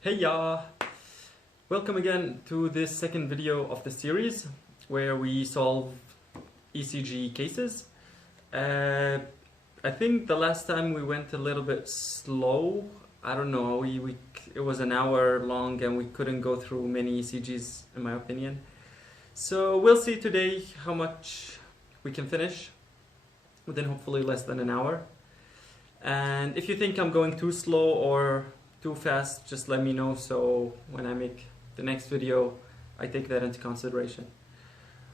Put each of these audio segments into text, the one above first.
Hey ya! Welcome again to this second video of the series where we solve ECG cases. I think the last time we went a little bit slow. I don't know, it was an hour long and we couldn't go through many ECGs in my opinion. So we'll see today how much we can finish within hopefully less than an hour. And if you think I'm going too slow or too fast, just let me know, so when I make the next video I take that into consideration.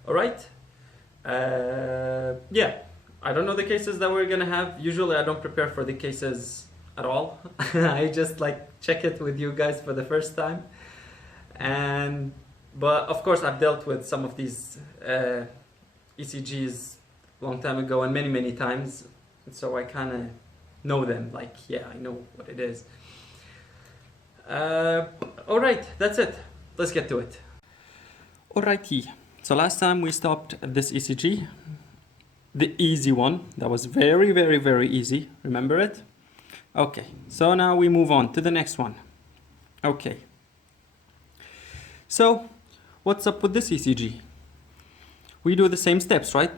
Alright, yeah, I don't know the cases that we're gonna have. Usually I don't prepare for the cases at all. I just check it with you guys for the first time. But of course I've dealt with some of these ECGs a long time ago and many times, so I kind of know them, yeah, I know what it is. Alright, that's it. Let's get to it. Alrighty, so last time we stopped at this ECG, the easy one, that was very easy, remember it? Okay, so now we move on to the next one. Okay, so what's up with this ECG? We do the same steps, right?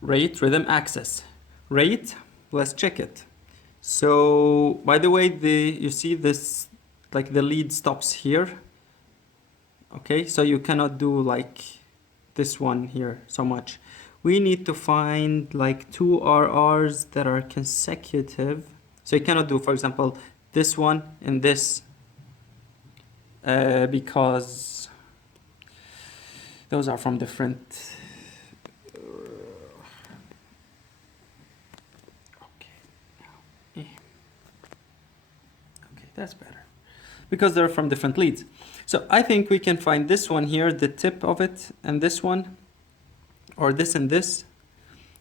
Rate, rhythm, axis. Rate, let's check it. So, by the way, you see this, the lead stops here. Okay, so you cannot do this one here so much. We need to find two RRs that are consecutive. So you cannot do, for example, this one and this because those are from different. Okay, that's better. Because they're from different leads. So I think we can find this one here, the tip of it, and this one, or this and this.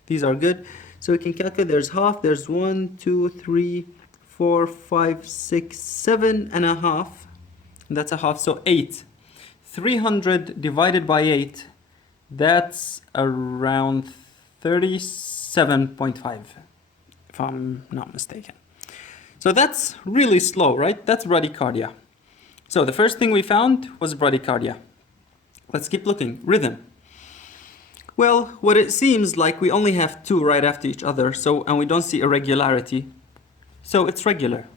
These are good. So we can calculate, there's half, there's 1, 2, 3, 4, 5, 6, 7 and a half. And that's a half, so 8. 300 divided by 8, that's around 37.5, if I'm not mistaken. So that's really slow, right? That's bradycardia. So the first thing we found was bradycardia. Let's keep looking. Rhythm. Well, what it seems like we only have 2 right after each other, and we don't see irregularity. So it's regular.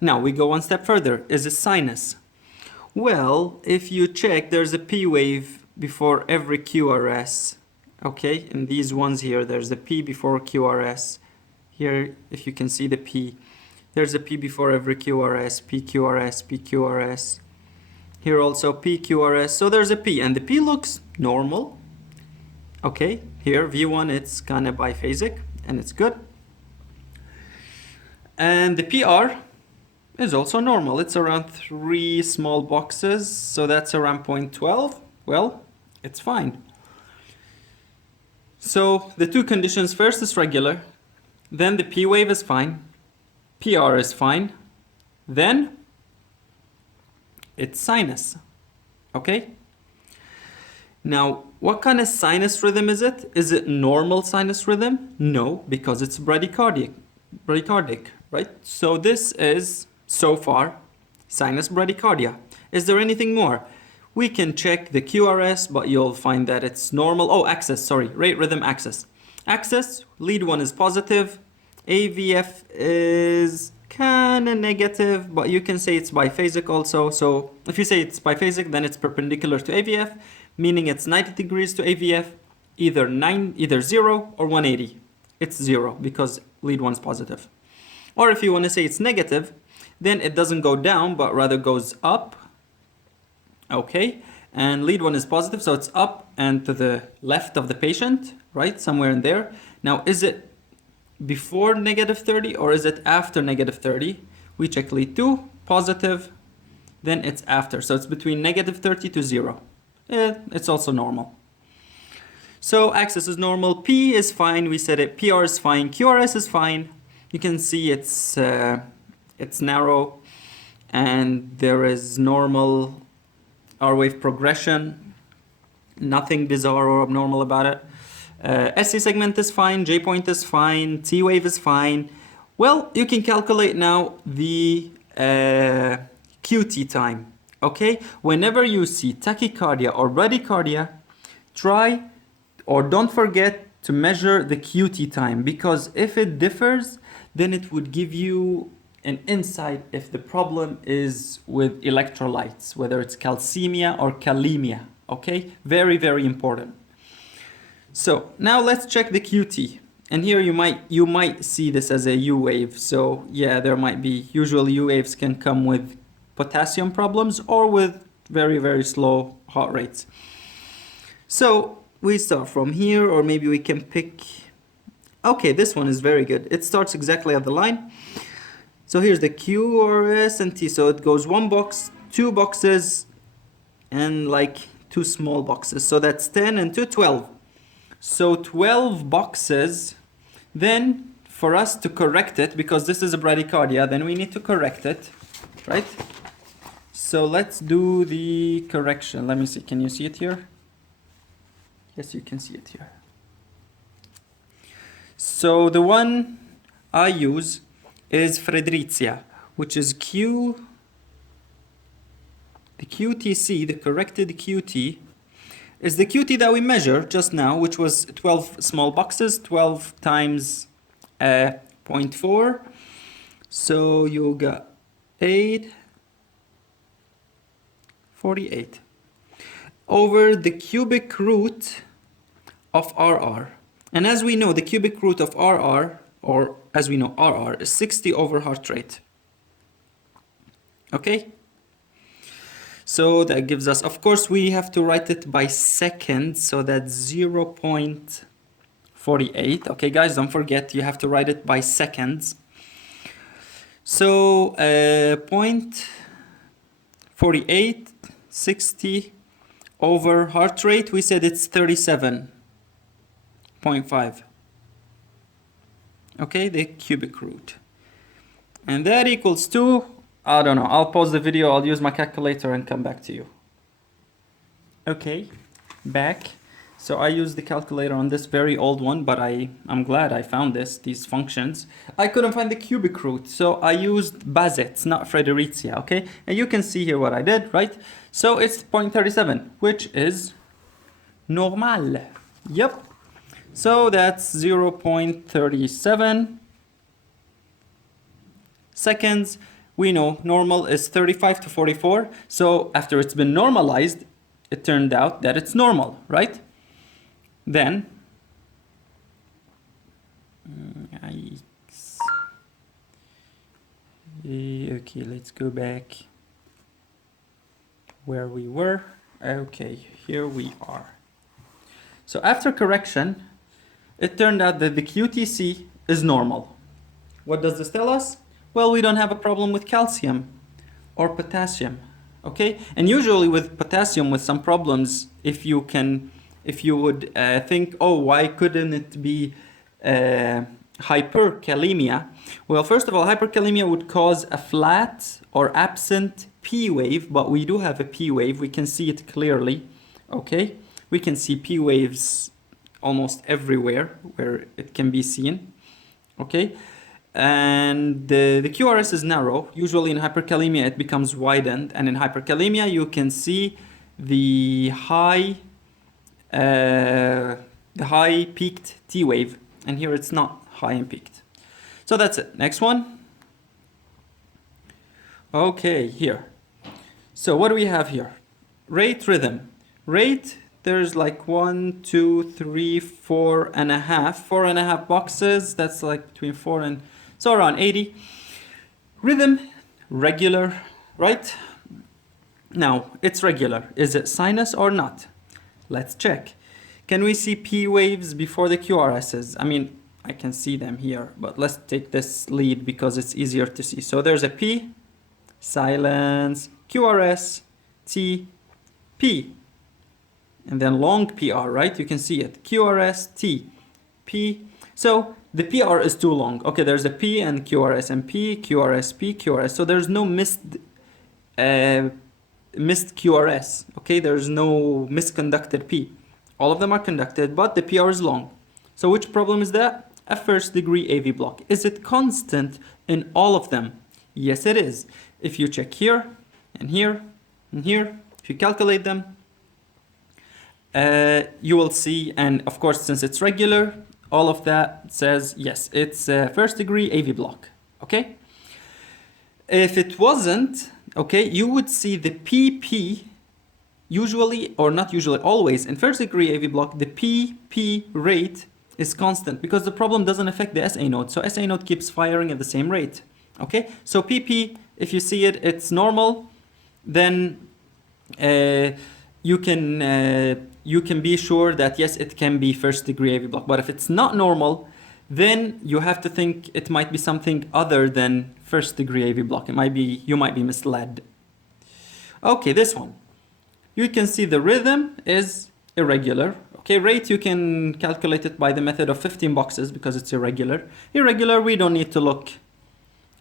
Now we go one step further. Is it sinus? Well, if you check, there's a P wave before every QRS. Okay, in these ones here, there's a P before QRS. Here, if you can see the P. There's a P before every QRS, PQRS, PQRS. Here also PQRS, so there's a P, and the P looks normal. Okay, here V1, it's kind of biphasic, and it's good. And the PR is also normal. It's around 3 small boxes, so that's around 0.12. Well, it's fine. So the 2 conditions, first is regular, then the P wave is fine. PR is fine, then it's sinus, okay? Now, what kind of sinus rhythm is it? Is it normal sinus rhythm? No, because it's bradycardic, right? So this is, so far, sinus bradycardia. Is there anything more? We can check the QRS, but you'll find that it's normal. Oh, axis, sorry, rate, rhythm, axis. Axis, lead 1 is positive. AVF is kind of negative, but you can say it's biphasic also. So if you say it's biphasic, then it's perpendicular to AVF, meaning it's 90 degrees to AVF, either 0 or 180. It's 0 because lead 1 is positive. Or if you want to say it's negative, then it doesn't go down, but rather goes up. Okay, and lead 1 is positive, so it's up and to the left of the patient, right? Somewhere in there. Now, is it before -30 or is it after -30? We check lead 2, positive, then it's after. So it's between -30 to 0. It's also normal. So axis is normal, P is fine, we said it, PR is fine, QRS is fine. You can see it's narrow and there is normal R wave progression, nothing bizarre or abnormal about it. SC segment is fine, J point is fine, T wave is fine. Well, you can calculate now the QT time. Okay, whenever you see tachycardia or bradycardia, try or don't forget to measure the QT time, because if it differs, then it would give you an insight if the problem is with electrolytes, whether it's calcemia or kalemia. Okay, very, very important. So now let's check the QT. And here you might see this as a U wave. So yeah, there might be, usually U waves can come with potassium problems or with very, very slow heart rates. So we start from here, or maybe we can pick, okay, this one is very good. It starts exactly at the line. So here's the Q, R, S, and T. So it goes one box, two boxes, and like two small boxes. So that's 10 and 2, 12. So 12 boxes. Then for us to correct it, because this is a bradycardia, then we need to correct it, right? So let's do the correction. Let me see. Can you see it here? Yes, you can see it here. So the one I use is Fredrizia, which is the QTC, the corrected QT, is the QT that we measured just now, which was 12 small boxes, 12 times 0.4. So you got 848 over the cubic root of RR. And as we know, the cubic root of RR, or as we know, RR is 60 over heart rate. Okay? So that gives us, of course, we have to write it by seconds, so that's 0.48. Okay, guys, don't forget, you have to write it by seconds. So 0.48, 60 over heart rate, we said it's 37.5. Okay, the cubic root. And that equals to, I don't know, I'll pause the video, I'll use my calculator and come back to you. Okay, back. So I used the calculator on this very old one, but I'm glad I found these functions. I couldn't find the cubic root, so I used Bazets, not Fredericia, okay? And you can see here what I did, right? So it's 0.37, which is normal. Yep. So that's 0.37 seconds. We know normal is 35 to 44. So after it's been normalized, it turned out that it's normal, right? Then, okay, let's go back where we were. Okay, here we are. So after correction, it turned out that the QTC is normal. What does this tell us? Well, we don't have a problem with calcium or potassium, okay? And usually with potassium, with some problems, if you would think, oh, why couldn't it be hyperkalemia? Well, first of all, hyperkalemia would cause a flat or absent P wave, but we do have a P wave. We can see it clearly, okay? We can see P waves almost everywhere where it can be seen, okay? And the QRS is narrow. Usually in hyperkalemia it becomes widened, and in hyperkalemia you can see the high peaked T wave, and here it's not high and peaked. So that's it. Next one. Okay, here. So what do we have here? Rate, rhythm. Rate, there's like 1, 2, 3, 4.5 boxes. That's like between 4 and so around 80. Rhythm, regular, right? Now, it's regular. Is it sinus or not? Let's check. Can we see P waves before the QRSs? I mean, I can see them here, but let's take this lead because it's easier to see. So there's a P, silence, QRS, T, P, and then long PR, right? You can see it. QRS, T, P. So the PR is too long. Okay, there's a P and QRS and P, QRS, P, QRS. So there's no missed QRS. Okay, there's no misconducted P. All of them are conducted, but the PR is long. So which problem is that? A first degree AV block. Is it constant in all of them? Yes, it is. If you check here, and here, and here. If you calculate them, you will see, and of course, since it's regular, all of that says, yes, it's a first degree AV block, okay? If it wasn't, okay, you would see the PP, usually, or not usually, always, in first degree AV block, the PP rate is constant because the problem doesn't affect the SA node. So SA node keeps firing at the same rate, okay? So PP, if you see it, it's normal, then you can be sure that yes, it can be first degree AV block. But if it's not normal, then you have to think it might be something other than first degree AV block. It might be, you might be misled. Okay, this one. You can see the rhythm is irregular. Okay, rate, you can calculate it by the method of 15 boxes because it's irregular. Irregular, we don't need to look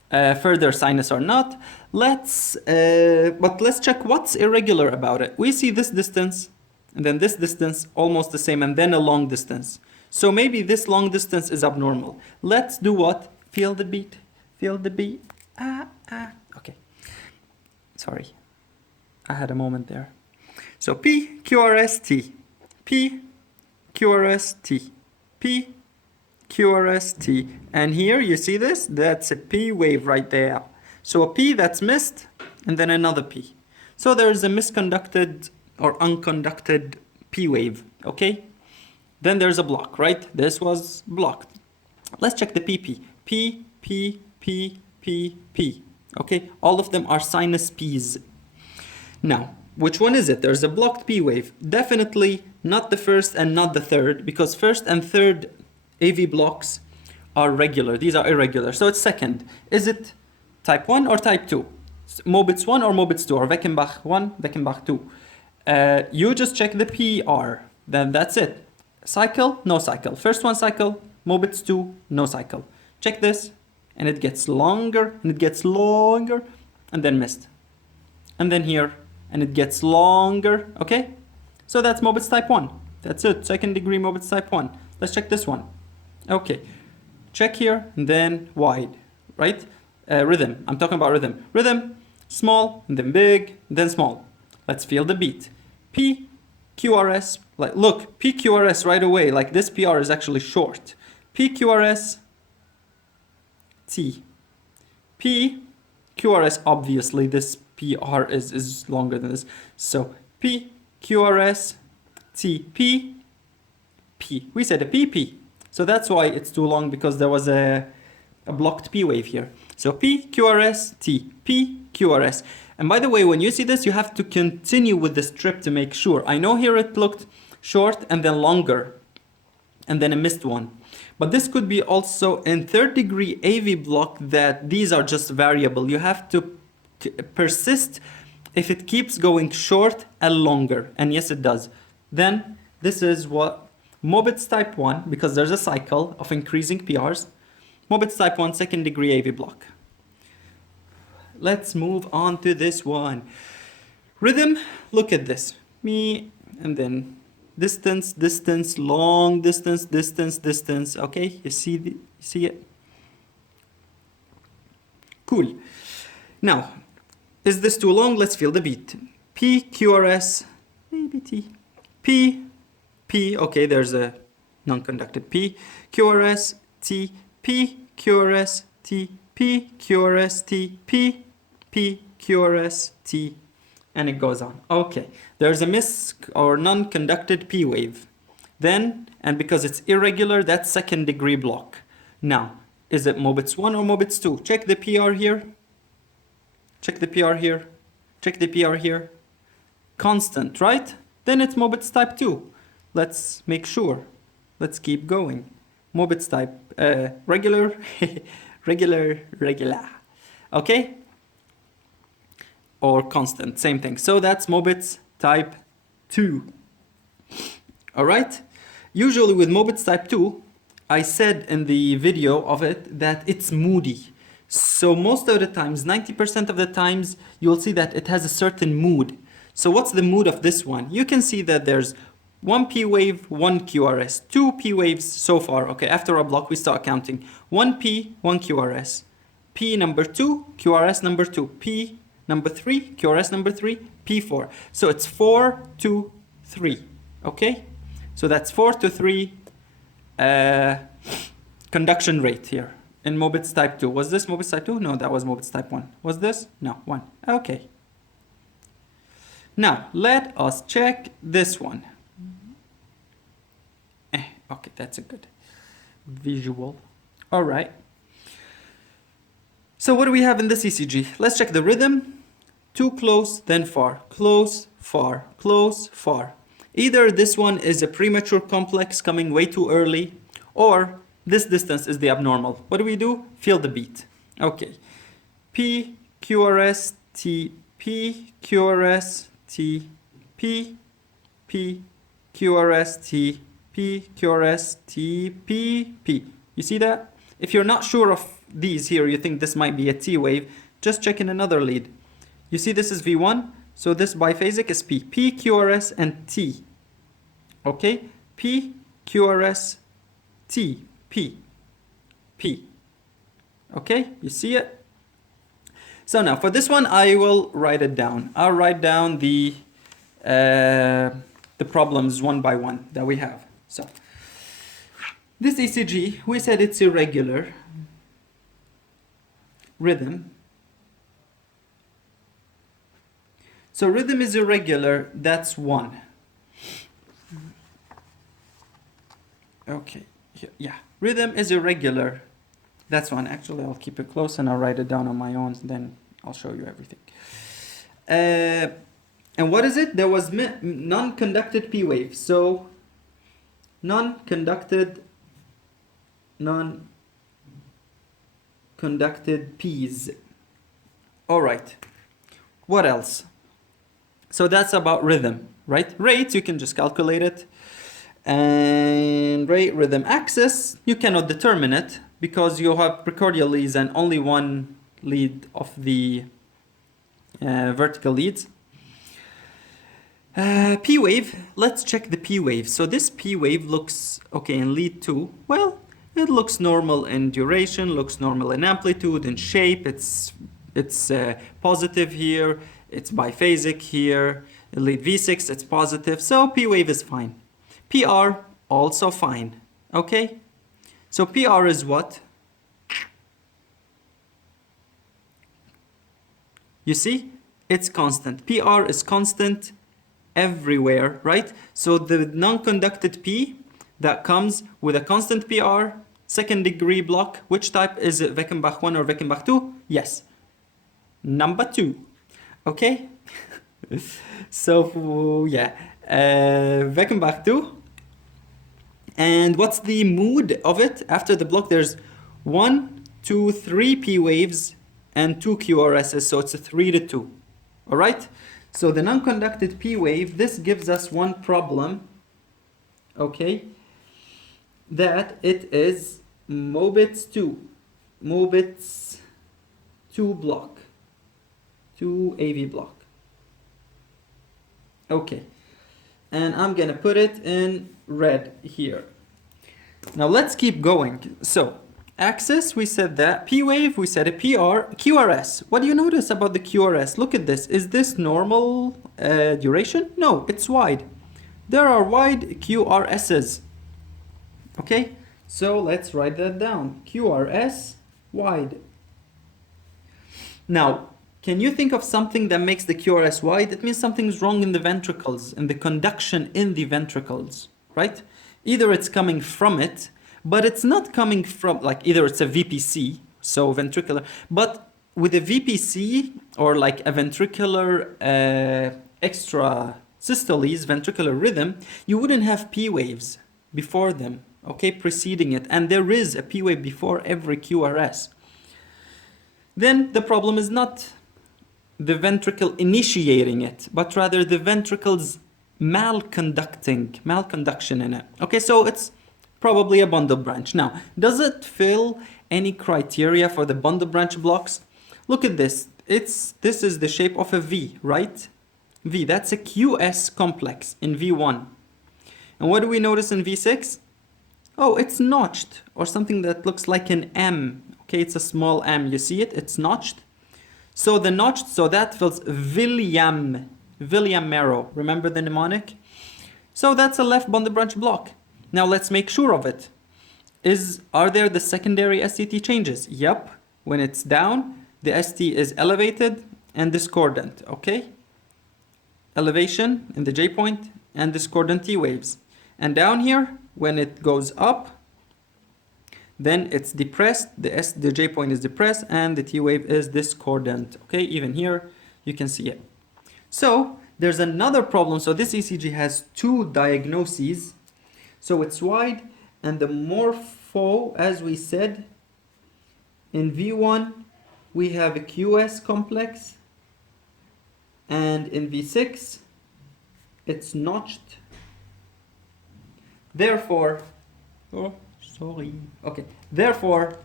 further sinus or not. But let's check what's irregular about it. We see this distance, and then this distance almost the same, and then a long distance. So maybe this long distance is abnormal. Let's do what? Feel the beat. Feel the beat. Okay. Sorry. I had a moment there. So P, QRST. P, QRST. P, QRST. And here you see this? That's a P wave right there. So a P that's missed, and then another P. So there's a misconducted or unconducted P wave, okay? Then there's a block, right? This was blocked. Let's check the PP. P, P, P, P, P. Okay, all of them are sinus Ps. Now, which one is it? There's a blocked P wave. Definitely not the first and not the third, because first and third AV blocks are regular. These are irregular. So it's second. Is it type 1 or type 2? Mobitz 1 or Mobitz 2, or Weckenbach 1, Weckenbach 2. You just check the PR. Then that's it. Cycle, no cycle. First one cycle, Mobitz 2, no cycle. Check this, and it gets longer, and it gets longer, and then missed. And then here, and it gets longer, okay? So that's Mobitz type 1. That's it, second degree Mobitz type 1. Let's check this one. Okay, check here, and then wide, right? Rhythm, I'm talking about rhythm. Rhythm, small, and then big, and then small. Let's feel the beat. P, QRS, like look, PQRS right away, like this PR is actually short. PQRS, T. PQRS, obviously this PR is longer than this. So PQRS, T, P, P. We said a PP. So that's why it's too long, because there was a blocked P wave here. So PQRS, T, PQRS. And by the way, when you see this, you have to continue with the strip to make sure. I know here it looked short and then longer, and then a missed one. But this could be also in third degree AV block, that these are just variable. You have to persist if it keeps going short and longer. And yes, it does. Then this is what Mobitz type 1, because there's a cycle of increasing PRs. Mobitz type 1 second degree AV block. Let's move on to this one. Rhythm, look at this. Me, and then distance, distance, long distance, distance, distance. Okay, you see it? Cool. Now, is this too long? Let's feel the beat. P, QRS, maybe T. P, P, okay, there's a non-conducted P. QRS, T, P, QRS, T, P, QRS, T, P, P, QRS, T, and it goes on. Okay, there's a or non-conducted P wave. Then, and because it's irregular, that's second degree block. Now, is it Mobitz 1 or Mobitz 2? Check the PR here. Check the PR here. Check the PR here. Constant, right? Then it's Mobitz type 2. Let's make sure. Let's keep going. Mobitz type, regular, regular. Okay? Or constant, same thing. So that's Mobitz type 2. All right? Usually with Mobitz type 2, I said in the video of it that it's moody. So most of the times, 90% of the times, you'll see that it has a certain mood. So what's the mood of this one? You can see that there's one P wave, one QRS, two P waves so far. Okay, after a block, we start counting. One P, one QRS. P number 2, QRS number 2. P, number 3, QRS number 3, P4. So it's 4 to 3, okay? So that's 4 to 3 conduction rate here in Mobitz type 2. Was this Mobitz type 2? No, that was Mobitz type 1. Was this? No, 1. Okay. Now, let us check this one. Okay, that's a good visual. All right. So what do we have in this ECG? Let's check the rhythm. Too close, then far. Close, far, close, far. Either this one is a premature complex coming way too early, or this distance is the abnormal. What do? Feel the beat. Okay. P, QRS, T, P, QRS, T, P, P, QRS, T, P, QRS, T, P, P. You see that? If you're not sure of these here, you think this might be a T wave, just check in another lead. You see this is V1, so this biphasic is P. P, QRS, and T. Okay? P, QRS, T, P, P. Okay? You see it? So now for this one, I will write it down. I'll write down the problems one by one that we have. So this ECG, we said it's irregular rhythm. So rhythm is irregular, that's 1. Okay, yeah, rhythm is irregular, that's 1. Actually, I'll keep it close and I'll write it down on my own, then I'll show you everything. And what is it? There was non-conducted P wave. So non-conducted P's. All right. What else? So that's about rhythm, right? Rates, you can just calculate it. And rate, rhythm, axis, you cannot determine it because you have precordial leads and only one lead of the vertical leads. P wave, let's check the P wave. So this P wave looks okay in lead 2. Well, it looks normal in duration, looks normal in amplitude and shape. It's positive here. It's biphasic here. In lead V6, it's positive. So P wave is fine. PR also fine. Okay. So PR is what? You see, it's constant. PR is constant everywhere, right? So the non-conducted P that comes with a constant PR, second degree block, which type is it? Weckenbach 1 or Weckenbach 2? Yes. Number 2. Okay? So, yeah. Weckenbach 2. And what's the mood of it? After the block, there's 1, 2, 3 P waves and 2 QRSs, so it's a 3 to 2. All right? So the non-conducted P wave, this gives us one problem, okay, that it is Mobitz 2 block, 2 AV block. Okay, and I'm gonna put it in red here. Now let's keep going. So axis, we said that. P wave, we said a PR. QRS, what do you notice about the QRS? Look at this. Is this normal duration? No, it's wide. There are wide QRSs. Okay, so let's write that down. QRS, wide. Now, can you think of something that makes the QRS wide? It means something's wrong in the ventricles, in the conduction in the ventricles, right? Either it's coming from it, but it's not coming from, like, either it's a VPC, so ventricular, but with a VPC or like a ventricular extra systoles, ventricular rhythm, you wouldn't have P waves before them, okay, preceding it. And there is a P wave before every QRS. Then the problem is not the ventricle initiating it, but rather the ventricles malconduction in it. Okay, so it's probably a bundle branch. Now, does it fill any criteria for the bundle branch blocks? Look at this. This is the shape of a V, right? V, that's a QS complex in V1. And what do we notice in V6? Oh, it's notched, or something that looks like an M. Okay, it's a small M. You see it? It's notched. So the notched, so that feels William marrow. Remember the mnemonic? So that's a left bundle branch block. Now let's make sure of it. Are there the secondary STT changes? Yep. When it's down, the ST is elevated and discordant, okay? Elevation in the J point and discordant T waves. And down here, when it goes up, then it's depressed, the J point is depressed and the T wave is discordant, okay? Even here, you can see it. So there's another problem. So this ECG has two diagnoses. So it's wide and the morpho, as we said, in V1, we have a QS complex, and in V6, it's notched. Therefore, therefore,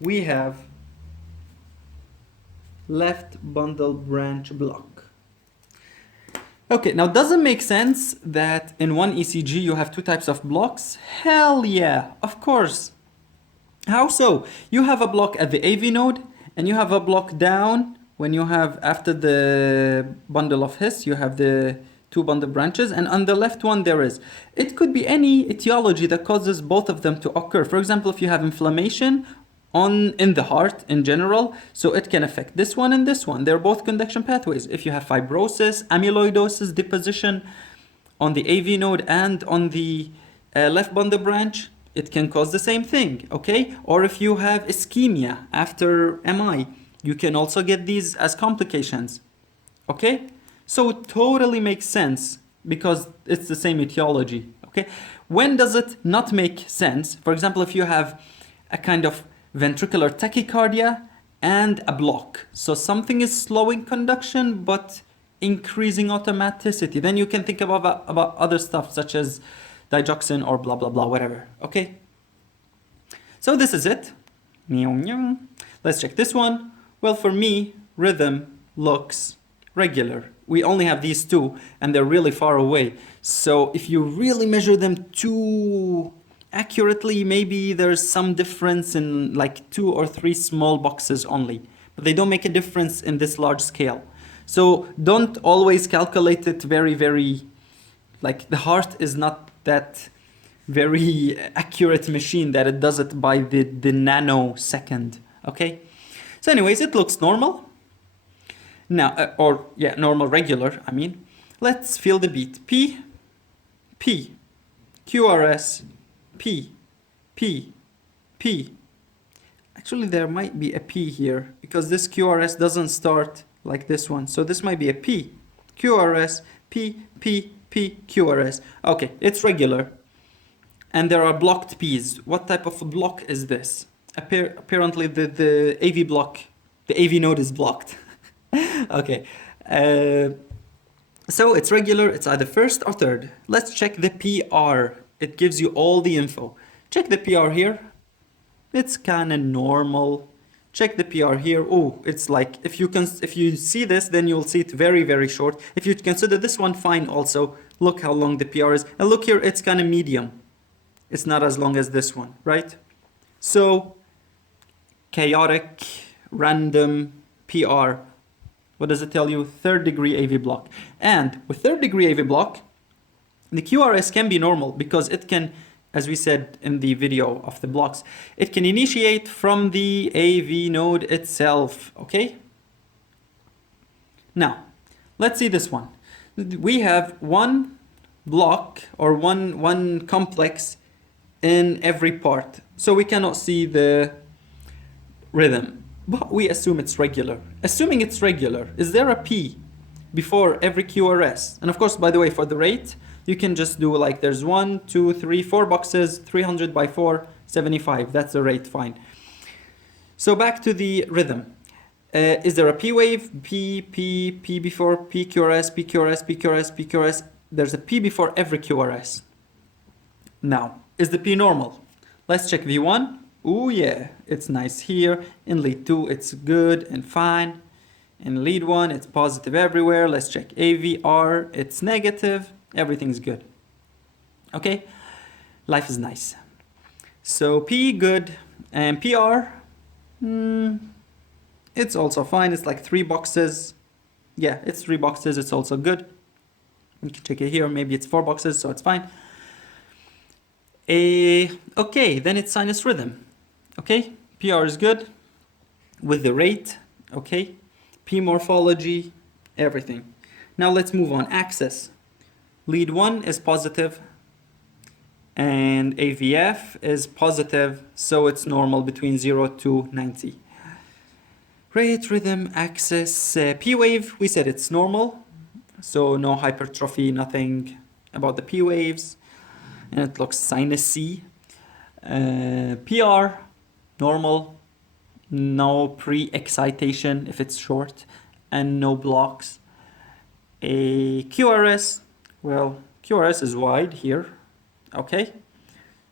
we have left bundle branch block. Okay, now does it make sense that in one ECG you have two types of blocks? Hell yeah, of course. How so? You have a block at the AV node and you have a block down when you have after the bundle of His, you have the two bundle branches, and on the left one there is. It could be any etiology that causes both of them to occur. For example, if you have inflammation in the heart in general, so it can affect this one and this one. They're both conduction pathways. If you have fibrosis, amyloidosis, deposition on the AV node and on the left bundle branch, it can cause the same thing, okay? Or if you have ischemia after MI, you can also get these as complications, okay? So it totally makes sense because it's the same etiology, okay? When does it not make sense? For example, if you have a kind of ventricular tachycardia and a block. So something is slowing conduction but increasing automaticity. Then you can think about other stuff such as digoxin or blah, blah, blah, whatever, okay? So this is it. Let's check this one. Well, for me, rhythm looks regular. We only have these two and they're really far away. So if you really measure them too accurately, maybe there's some difference in like 2 or 3 small boxes only, but they don't make a difference in this large scale. So don't always calculate it very, like the heart is not that very accurate machine that it does it by the nanosecond, okay? So anyways, it looks normal. Now, normal, regular, I mean. Let's feel the beat. P, P, QRS, P, P, P. Actually, there might be a P here because this QRS doesn't start like this one. So this might be a P, QRS, P, P, P, QRS. Okay, it's regular. And there are blocked Ps. What type of block is this? Apparently the AV block, the AV node is blocked. Okay. So it's regular, it's either first or third. Let's check the PR. It gives you all the info. Check the PR here. It's kind of normal. Check the PR here. Oh, it's like, if you see this, then you'll see it very short. If you consider this one, fine also. Look how long the PR is. And look here, it's kind of medium. It's not as long as this one, right? So, chaotic, random, PR. What does it tell you? Third degree AV block. And with third degree AV block, the QRS can be normal because it can, as we said in the video of the blocks, it can initiate from the AV node itself, okay? Now, let's see this one. We have one block or one complex in every part. So we cannot see the rhythm, but we assume it's regular. Assuming it's regular, is there a P before every QRS? And of course, by the way, for the rate, you can just do like there's 1, 2, 3, 4 boxes, 300 by 4, 75. That's the rate, fine. So back to the rhythm. Is there a P wave? P before P QRS, P QRS, P QRS, P QRS. There's a P before every QRS. Now, is the P normal? Let's check V1. Oh yeah, it's nice here. In lead 2, it's good and fine. In lead 1, it's positive everywhere. Let's check AVR, it's negative. Everything's good. Okay, life is nice. So P, good. And PR, It's also fine. It's like 3 boxes. Yeah, it's 3 boxes. It's also good. You can check it here. Maybe it's 4 boxes, so it's fine. Okay, then it's sinus rhythm. Okay, PR is good with the rate. Okay, P morphology, everything. Now let's move on. Axis. Lead 1 is positive and AVF is positive, so it's normal between 0 to 90. Rate, rhythm, axis, P wave, we said it's normal, so no hypertrophy, nothing about the P waves, and it looks sinusy. PR, normal, no pre-excitation if it's short, and no blocks. A QRS, well, QRS is wide here, okay?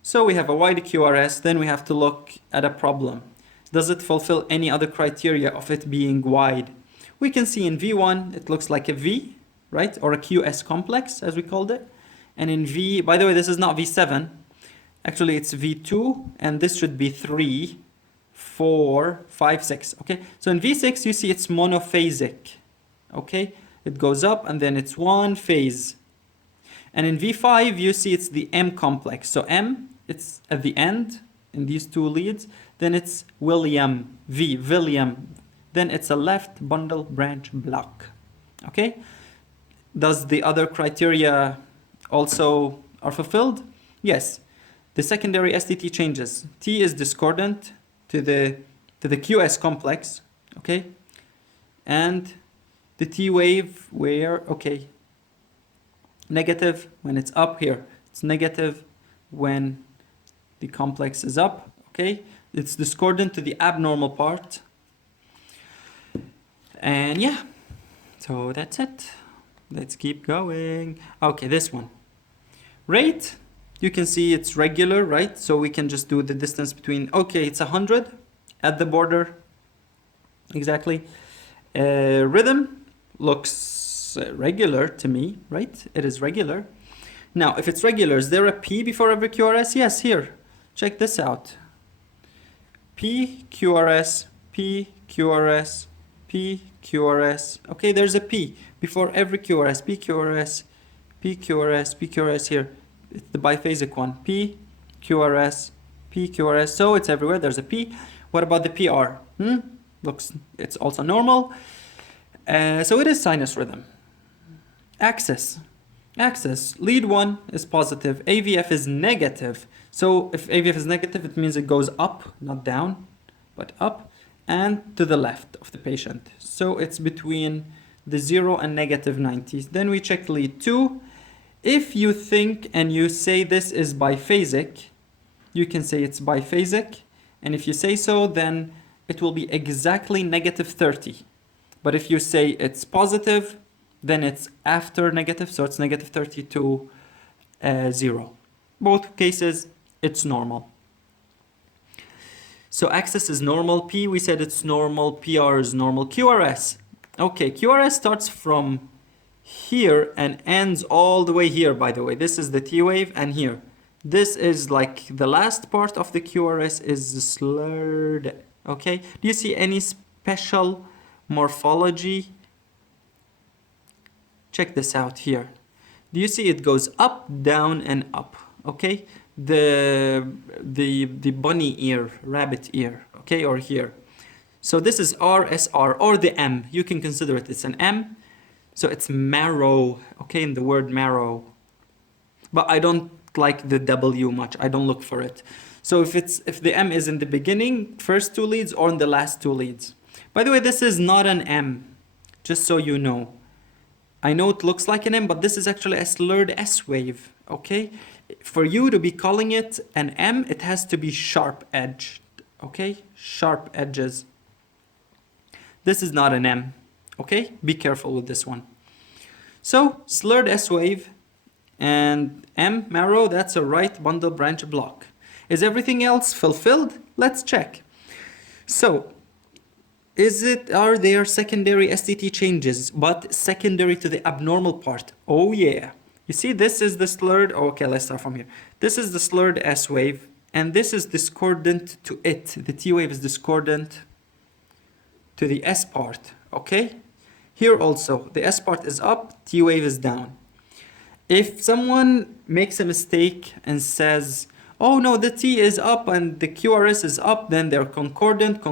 So we have a wide QRS, then we have to look at a problem. Does it fulfill any other criteria of it being wide? We can see in V1, it looks like a V, right? Or a QS complex, as we called it. And in V, by the way, this is not V7. Actually, it's V2, and this should be 3, 4, 5, 6, okay? So in V6, you see it's monophasic, okay? It goes up, and then it's one phase. And in V5, you see it's the M complex. So M, it's at the end in these 2 leads. Then it's William, V, William. Then it's a left bundle branch block. Okay? Does the other criteria also are fulfilled? Yes. The secondary STT changes. T is discordant to the QS complex. Okay? And the T wave where, okay, negative when it's up here. It's negative when the complex is up, okay? It's discordant to the abnormal part. And yeah, so that's it. Let's keep going. Okay, this one. Rate, you can see it's regular, right? So we can just do the distance between, okay, it's 100 at the border. Exactly. Rhythm looks regular to me, right? It is regular. Now, if it's regular, is there a P before every QRS? Yes, here. Check this out. P, QRS, P, QRS, P, QRS. Okay, there's a P before every QRS. P, QRS, P, QRS, P, QRS here. It's the biphasic one. P, QRS, P, QRS. So it's everywhere. There's a P. What about the PR? Looks, it's also normal. So it is sinus rhythm. Axis. Axis. Lead 1 is positive. AVF is negative. So if AVF is negative, it means it goes up, not down, but up and to the left of the patient. So it's between the 0 and negative 90. Then we check lead 2. If you think and you say this is biphasic, you can say it's biphasic. And if you say so, then it will be exactly negative 30. But if you say it's positive, then it's after negative, so it's negative 30 to 0. Both cases, it's normal. So axis is normal. P, we said it's normal. PR is normal. QRS. Okay, QRS starts from here and ends all the way here, by the way. This is the T wave and here. This is like the last part of the QRS is slurred. Okay, do you see any special morphology? Check this out here. Do you see it goes up, down, and up? Okay, the bunny ear, rabbit ear. Okay, or here. So this is RSR or the M. You can consider it. It's an M. So it's marrow. Okay, in the word marrow. But I don't like the W much. I don't look for it. So if the M is in the beginning, first 2 leads, or in the last 2 leads. By the way, this is not an M. Just so you know. I know it looks like an M, but this is actually a slurred S wave, okay? For you to be calling it an M, it has to be sharp edged, okay? Sharp edges. This is not an M, okay? Be careful with this one. So, slurred S wave and M, marrow, that's a right bundle branch block. Is everything else fulfilled? Let's check. So, are there secondary STT changes, but secondary to the abnormal part? Oh yeah. You see, this is the slurred, okay, let's start from here. This is the slurred S wave, and this is discordant to it. The T wave is discordant to the S part, okay? Here also, the S part is up, T wave is down. If someone makes a mistake and says, oh no, the T is up and the QRS is up, then they're concordant,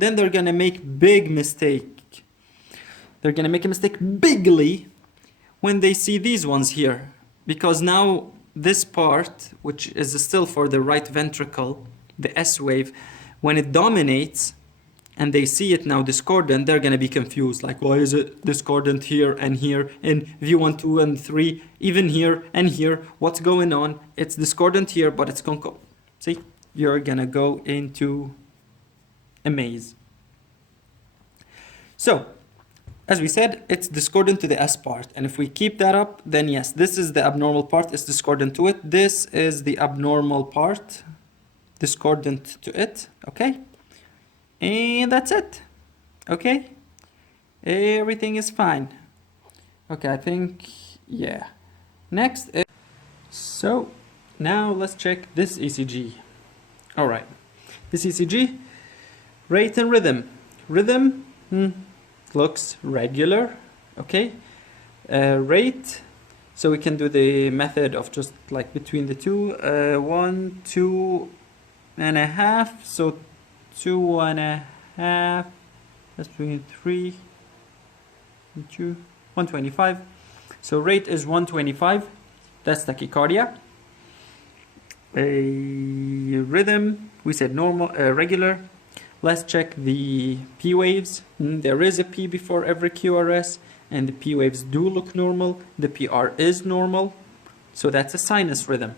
then they're gonna make big mistake. They're gonna make a mistake bigly when they see these ones here. Because now this part, which is still for the right ventricle, the S wave, when it dominates and they see it now discordant, they're going to be confused. Like, why is it discordant here and here in V1, 2, and 3, even here and here? What's going on? It's discordant here, but it's concordant. See, you're going to go into a maze. So, as we said, it's discordant to the S part. And if we keep that up, then yes, this is the abnormal part. It's discordant to it. This is the abnormal part, discordant to it. Okay? And that's it. Okay? Everything is fine. Okay, I think, yeah. Next is, so now let's check this ECG. All right. This ECG, rate and rhythm. Rhythm, looks regular, okay? Rate, so we can do the method of just like between the two, 1, 2.5, so 2.5, that's between 3 and 2, 125. So rate is 125, that's tachycardia. Rhythm, we said normal, regular. Let's check the P waves. There is a P before every QRS, and the P waves do look normal. The PR is normal, so that's a sinus rhythm,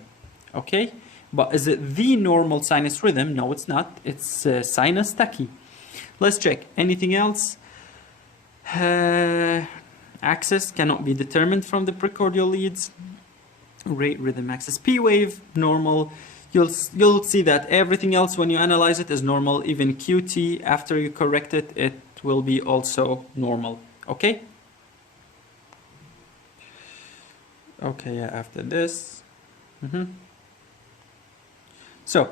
okay? But is it the normal sinus rhythm? No, it's not. It's sinus tachy. Let's check. Anything else? Axis cannot be determined from the precordial leads. Rate, rhythm, axis. P wave, normal. You'll see that everything else when you analyze it is normal. Even QT, after you correct it, it will be also normal. Okay? Okay, yeah, after this. So,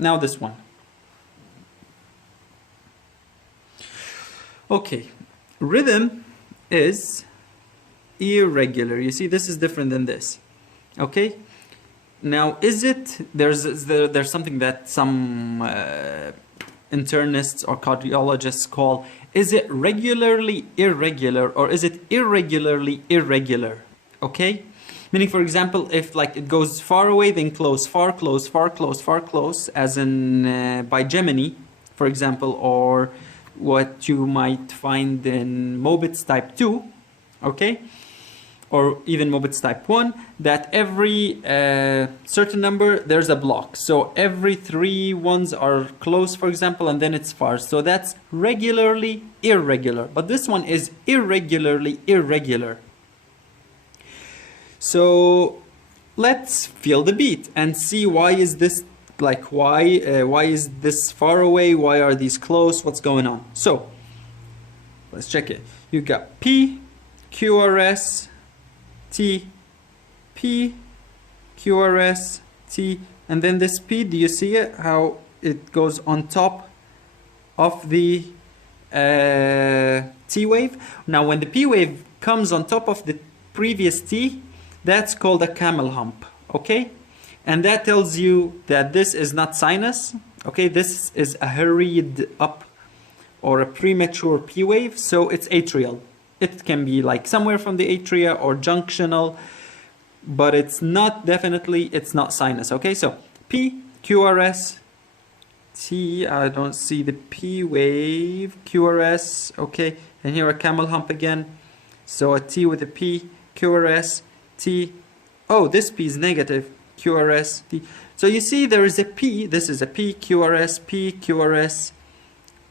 now this one. Okay, rhythm is irregular. You see, this is different than this. Okay? Now, is it, there's something that some internists or cardiologists call, is it regularly irregular or is it irregularly irregular? Okay? Meaning, for example, if like it goes far away, then close, far, close, far, close, far, close, as in by Gemini, for example, or what you might find in Mobitz type 2, okay? Or even Mobitz type 1, that every certain number, there's a block. So every 3 ones are close, for example, and then it's far. So that's regularly irregular. But this one is irregularly irregular. So let's feel the beat and see why is this like why is this far away? Why are these close? What's going on? So let's check it. You got P, QRS, T, P, QRS, T, and then this P, do you see it? How it goes on top of the T wave? Now when the P wave comes on top of the previous T, that's called a camel hump, okay? And that tells you that this is not sinus, okay? This is a hurried up or a premature P wave, so it's atrial. It can be like somewhere from the atria or junctional, but it's not, definitely, it's not sinus, okay? So P, QRS, T, I don't see the P wave, QRS, okay? And here a camel hump again. So a T with a P, QRS, T, oh, this P is negative, QRS, T. So you see there is a P, this is a P, QRS, P, QRS,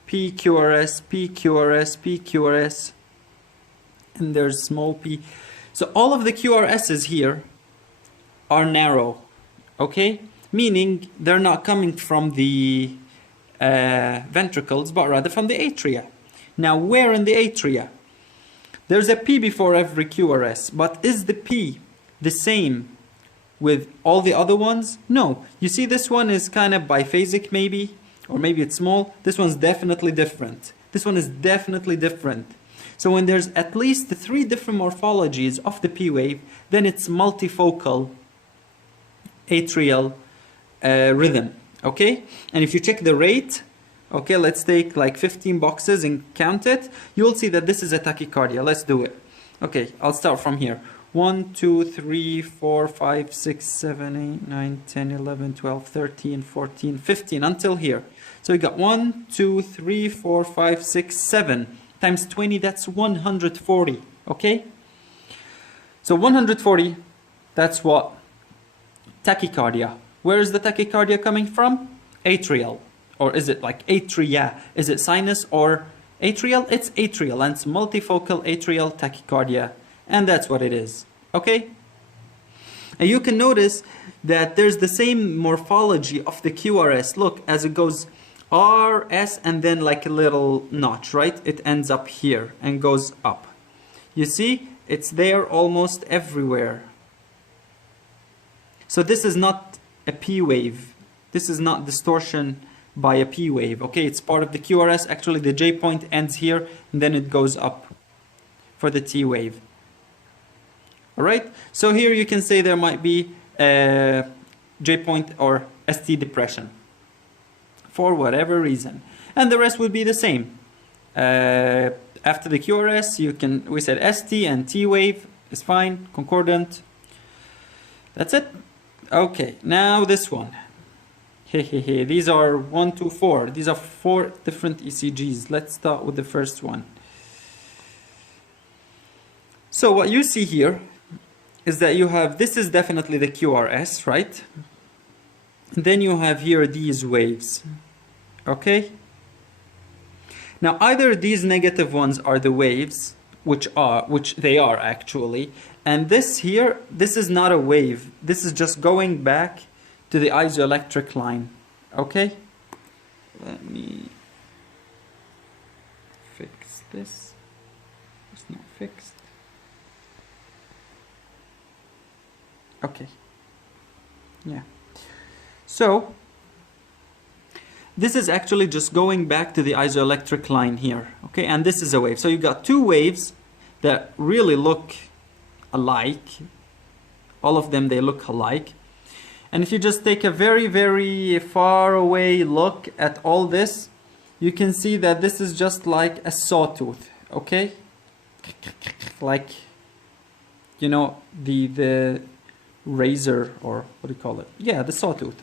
P, QRS, P, QRS, P, QRS, and there's small p. So all of the QRSs here are narrow, okay? Meaning they're not coming from the ventricles, but rather from the atria. Now, where in the atria? There's a P before every QRS, but is the P the same with all the other ones? No. You see this one is kind of biphasic maybe, or maybe it's small. This one's definitely different. This one is definitely different. So when there's at least 3 different morphologies of the P wave, then it's multifocal atrial rhythm, okay? And if you check the rate, okay, let's take like 15 boxes and count it, you'll see that this is a tachycardia. Let's do it. Okay, I'll start from here. 1, 2, 3, 4, 5, 6, 7, 8, 9, 10, 11, 12, 13, 14, 15, until here. So we got 1, 2, 3, 4, 5, 6, 7 times 20, that's 140, okay? So 140, that's what? Tachycardia. Where is the tachycardia coming from? Atrial. Or is it like atria? Is it sinus or atrial? It's atrial, and it's multifocal atrial tachycardia. And that's what it is, okay? And you can notice that there's the same morphology of the QRS. Look, as it goes R, S, and then like a little notch, right? It ends up here and goes up. You see, it's there almost everywhere. So this is not a P wave. This is not distortion by a P wave, okay? It's part of the QRS. Actually, the J point ends here, and then it goes up for the T wave. All right, so here you can say there might be a J point or ST depression for whatever reason, and the rest would be the same. After the QRS, we said ST and T wave is fine, concordant. That's it. Okay, now this one. These are 1, 2, 4. These are 4 different ECGs. Let's start with the first one. So what you see here is that you have, this is definitely the QRS, right? And then you have here these waves, okay? Now either these negative ones are the waves, which they are actually, and this here, this is not a wave. This is just going back to the isoelectric line, okay? Let me fix this. It's not fixed. Okay. Yeah. So this is actually just going back to the isoelectric line here, okay? And this is a wave. So you got 2 waves that really look alike. All of them, they look alike. And if you just take a very, very far away look at all this, you can see that this is just like a sawtooth, okay? Like, you know, the razor, or what do you call it? Yeah, the sawtooth.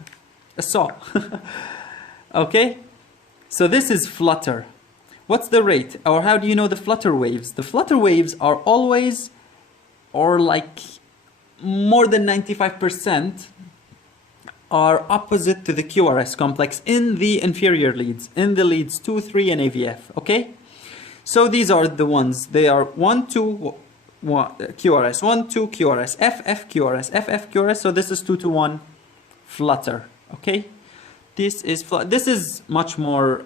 A saw. Okay? So this is flutter. What's the rate? Or how do you know the flutter waves? The flutter waves are always, or like more than 95%, are opposite to the QRS complex in the inferior leads, in the leads 2, 3, and AVF, okay? So these are the ones. They are 1, 2, QRS, 1, 2, QRS, FF, QRS, FF, QRS. So this is 2 to 1 flutter, okay? This is much more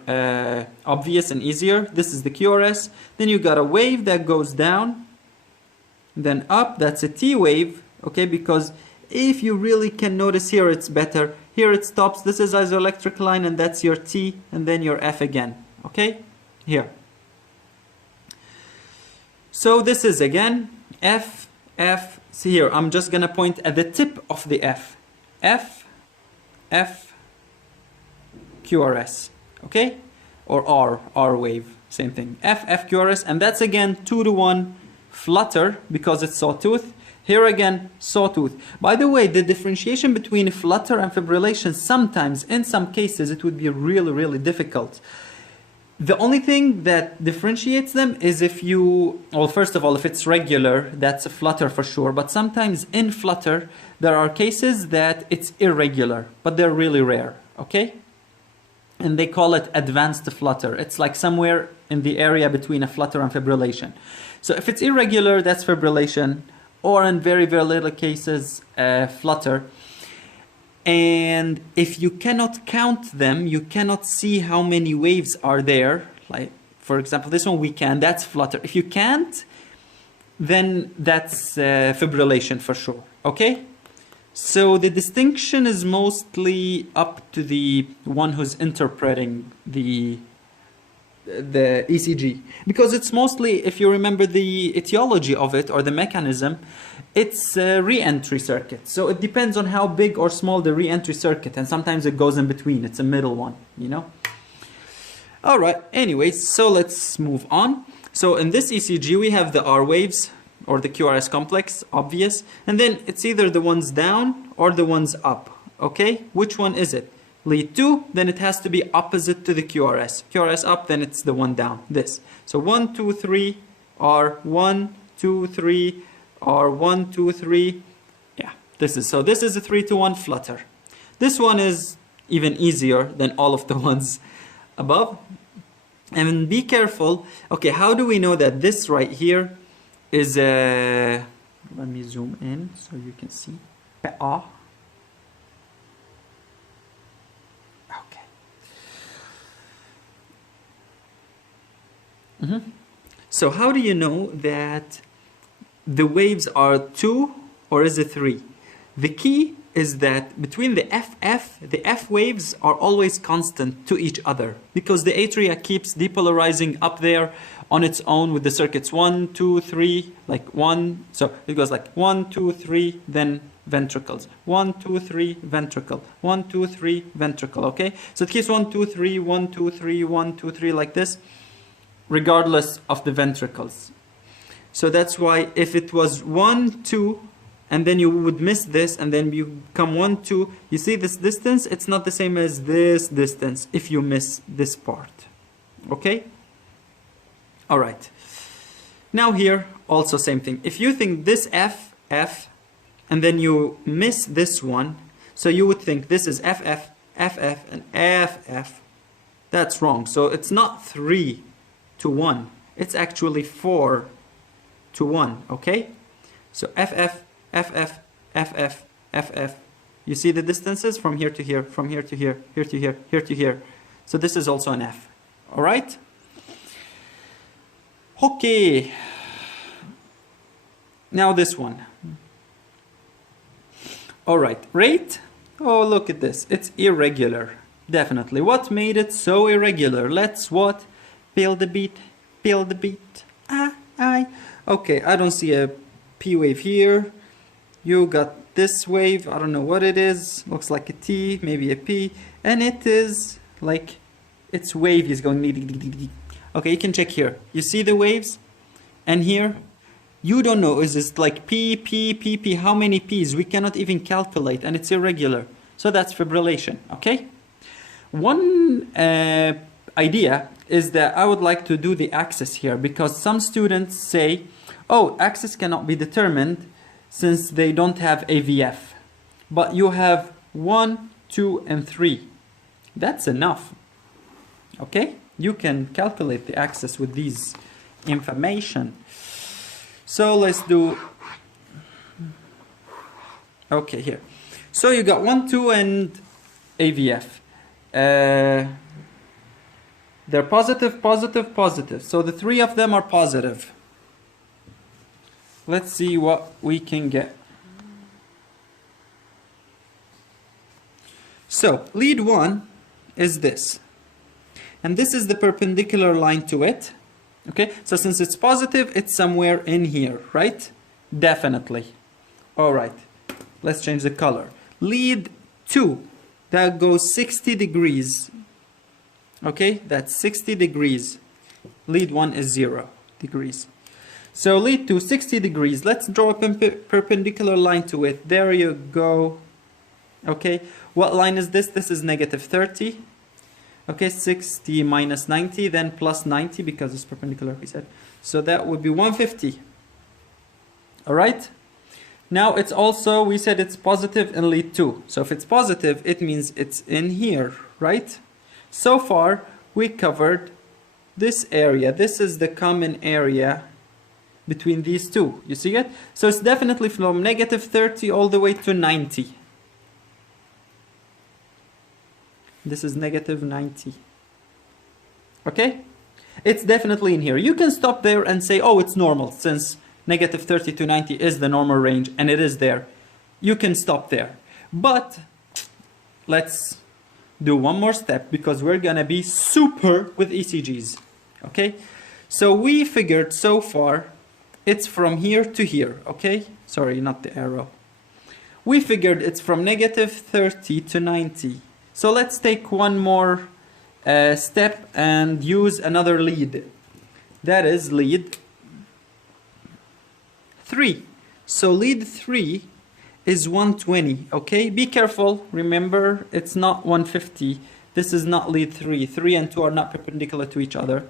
obvious and easier. This is the QRS. Then you got a wave that goes down, then up. That's a T wave, okay? Because if you really can notice here, it's better. Here it stops. This is isoelectric line, and that's your T, and then your F again, okay? Here. So this is again F, F. See here, I'm just gonna point at the tip of the F. F, F, QRS, okay? Or R wave, same thing. F, F, QRS, and that's again 2 to 1 flutter because it's sawtooth. Here again, sawtooth. By the way, the differentiation between flutter and fibrillation, sometimes, in some cases, it would be really, really difficult. The only thing that differentiates them is if you, well, first of all, if it's regular, that's a flutter for sure. But sometimes in flutter, there are cases that it's irregular, but they're really rare, okay? And they call it advanced flutter. It's like somewhere in the area between a flutter and fibrillation. So if it's irregular, that's fibrillation, or in very, very little cases, flutter. And if you cannot count them, you cannot see how many waves are there. Like, for example, this one we can, that's flutter. If you can't, then that's fibrillation for sure, okay? So the distinction is mostly up to the one who's interpreting the the ECG, because it's mostly, if you remember the etiology of it or the mechanism, it's a re-entry circuit. So it depends on how big or small the re-entry circuit, and sometimes it goes in between. It's a middle one, you know. All right, anyways, so let's move on. So in this ECG, we have the R waves or the QRS complex, obvious, and then it's either the ones down or the ones up, okay? Which one is it? Lead 2, then it has to be opposite to the QRS. QRS up, then it's the one down, this. So 1, 2, 3, R, 1, 2, 3, R, 1, 2, 3. Yeah, this is a 3 to 1 flutter. This one is even easier than all of the ones above. And be careful. Okay, how do we know that this right here is a... Let me zoom in so you can see. PA. So how do you know that the waves are 2 or is it 3? The key is that between the F waves are always constant to each other, because the atria keeps depolarizing up there on its own with the circuits 1, 2, 3, like 1. So it goes like 1, 2, 3, then ventricles. 1, 2, 3, ventricle. 1, 2, 3, ventricle, okay? So it keeps 1, 2, 3, 1, 2, 3, 1, 2, 3 like this, regardless of the ventricles. So that's why if it was 1, 2, and then you would miss this, and then you come 1, 2, you see this distance, it's not the same as this distance if you miss this part. Okay? All right. Now here, also same thing. If you think this F, and then you miss this one, so you would think this is FF, FF, and FF. That's wrong. So it's not 3 to 1. It's actually 4 to 1, okay? So FF, FF, FF, FF. You see the distances from here to here, from here to here, here to here, here to here. So this is also an F, all right? Okay. Now this one. All right, rate. Oh, look at this. It's irregular, definitely. What made it so irregular? Let's what? Peel the beat, peel the beat. Okay, I don't see a P wave here. You got this wave, I don't know what it is. Looks like a T, maybe a P. And it is like, its wave is going... Okay, you can check here. You see the waves? And here, you don't know, is this like P, P, P, P? How many P's? We cannot even calculate, and it's irregular. So that's fibrillation, okay? One idea is that I would like to do the axis here, because some students say, oh, axis cannot be determined since they don't have AVF. But you have 1, 2, and 3. That's enough. Okay? You can calculate the axis with these information. So let's do... Okay, here. So you got 1, 2, and AVF. They're positive, positive, positive. So the 3 of them are positive. Let's see what we can get. So lead 1 is this. And this is the perpendicular line to it. Okay, so since it's positive, it's somewhere in here, right? Definitely. All right, let's change the color. Lead 2, that goes 60 degrees. Okay, that's 60 degrees. Lead 1 is 0 degrees. So lead 2, 60 degrees. Let's draw a perpendicular line to it. There you go. Okay, what line is this? This is negative 30. Okay, 60 minus 90, then plus 90 because it's perpendicular, we said. So that would be 150. All right. Now it's also, we said it's positive in lead 2. So if it's positive, it means it's in here, right? So far, we covered this area. This is the common area between these two. You see it? So it's definitely from negative 30 all the way to 90. This is negative 90. Okay? It's definitely in here. You can stop there and say, oh, it's normal, since negative 30 to 90 is the normal range, and it is there. You can stop there. But let's do one more step, because we're going to be super with ECGs. Okay, so we figured so far it's from here to here. Okay, sorry, not the arrow. We figured it's from negative 30 to 90. So let's take one more step and use another lead. That is lead 3. So lead 3 is 120. Okay, be careful. Remember, it's not 150. This is not lead 3. 3 and 2 are not perpendicular to each other.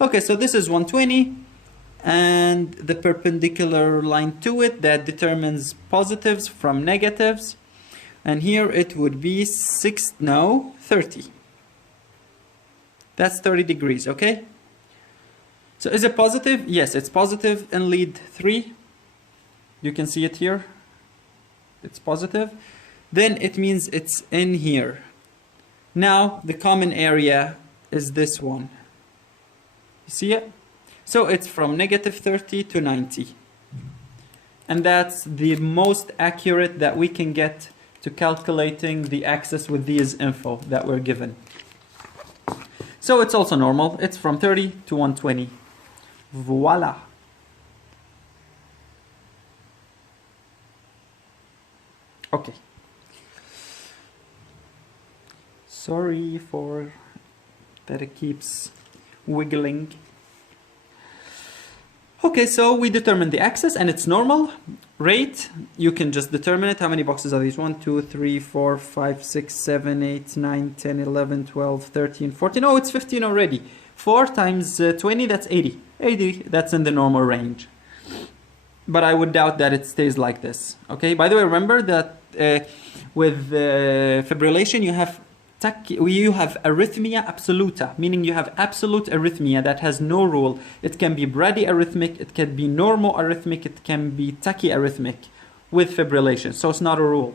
Okay, so this is 120. And the perpendicular line to it that determines positives from negatives, and here it would be 30. That's 30 degrees. Okay, so is it positive? Yes, it's positive in lead 3. You can see it here, it's positive. Then it means it's in here. Now the common area is this one. You see it? So it's from negative 30 to 90. And that's the most accurate that we can get to calculating the axis with these info that we're given. So it's also normal. It's from 30 to 120. Voila. Okay. Sorry for that it keeps wiggling. Okay, so we determined the axis and it's normal. Rate, you can just determine it. How many boxes are these? 1, 2, 3, 4, 5, 6, 7, 8, 9, 10, 11, 12, 13, 14. Oh, it's 15 already. 4 times 20, that's 80. 80, that's in the normal range. But I would doubt that it stays like this. Okay, by the way, remember that with fibrillation, you have arrhythmia absoluta, meaning you have absolute arrhythmia that has no rule. It can be bradyarrhythmic, it can be normoarrhythmic, it can be tachyarrhythmic with fibrillation. So it's not a rule.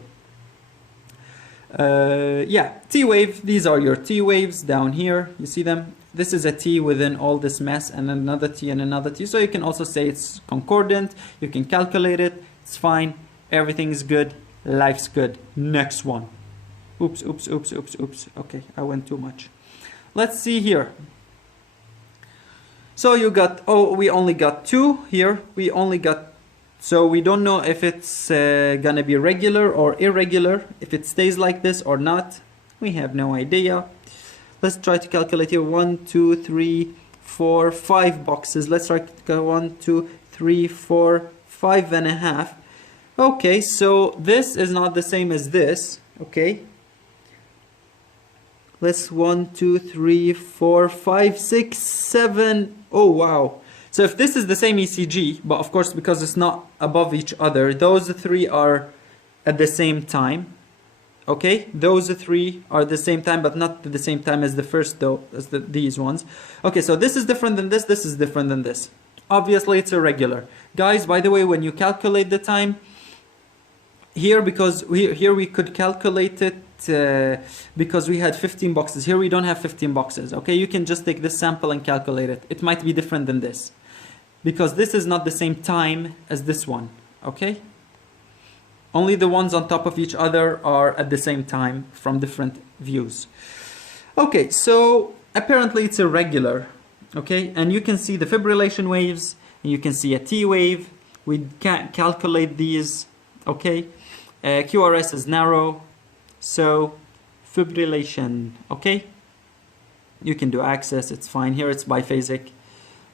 Yeah, T wave, these are your T waves down here. You see them? This is a T within all this mess, and another T and another T. So you can also say it's concordant. You can calculate it. It's fine. Everything's good. Life's good. Next one. Oops, oops, oops, oops, oops. Okay, I went too much. Let's see here. So you got, oh, we only got 2 here. We only got, so we don't know if it's gonna be regular or irregular, if it stays like this or not. We have no idea. Let's try to calculate here. 1, 2, 3, 4, 5 boxes. Let's try to go 1, 2, 3, 4, 5.5. Okay, so this is not the same as this. Okay. Let's 1, 2, 3, 4, 5, 6, 7. Oh, wow. So if this is the same ECG, but of course, because it's not above each other, those 3 are at the same time. Okay, those 3 are the same time, but not at the same time as the first, though, as these ones. Okay, so this is different than this. This is different than this. Obviously, it's irregular. Guys, by the way, when you calculate the time, here, because here we could calculate it because we had 15 boxes. Here we don't have 15 boxes. Okay, you can just take this sample and calculate it. It might be different than this because this is not the same time as this one. Okay, only the ones on top of each other are at the same time from different views. Okay, so apparently it's irregular. Okay, and you can see the fibrillation waves and you can see a T wave. We can't calculate these. Okay, QRS is narrow, so fibrillation. Okay, you can do access, it's fine. Here it's biphasic.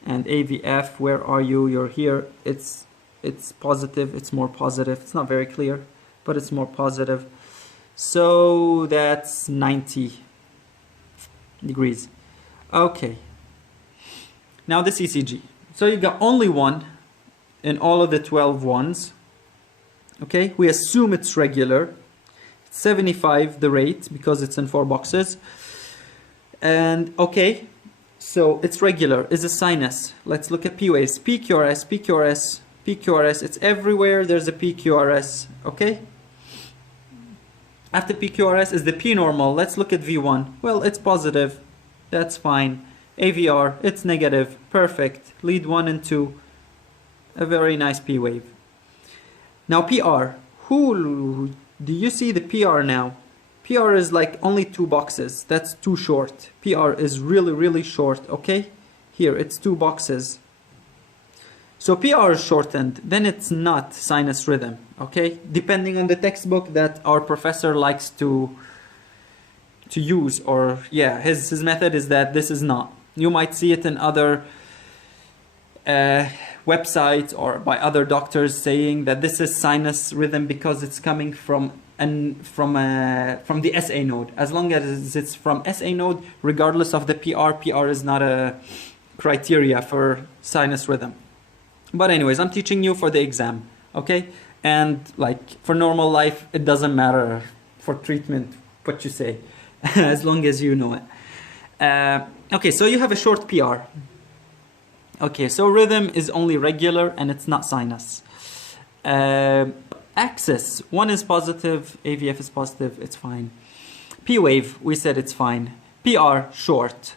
And AVF, where are you? You're here. It's positive. It's more positive. It's not very clear, but it's more positive. So that's 90 degrees. Okay, now this ECG. So you got only one in all of the 12 ones. Okay, we assume it's regular. It's 75 the rate because it's in 4 boxes. And okay, so it's regular. Is a sinus. Let's look at P waves. PQRS, PQRS, PQRS. It's everywhere. There's a PQRS. Okay. After PQRS is the P normal. Let's look at V1. Well, it's positive. That's fine. AVR, it's negative. Perfect. Lead 1 and 2. A very nice P wave. Now PR, do you see the PR now? PR is like only 2 boxes. That's too short. PR is really, really short, okay? here it's 2 boxes. So PR is shortened, then it's not sinus rhythm, okay? Depending on the textbook that our professor likes to use, or yeah, his method is that this is not. You might see it in other websites or by other doctors saying that this is sinus rhythm because it's coming from the SA node. As long as it's from SA node, regardless of the PR is not a criteria for sinus rhythm. But anyways, I'm teaching you for the exam, okay? And like for normal life, it doesn't matter for treatment what you say, as long as you know it. Okay, so you have a short PR. Okay, so rhythm is only regular and it's not sinus. Axis, one is positive, AVF is positive, it's fine. P wave, we said it's fine. PR, short.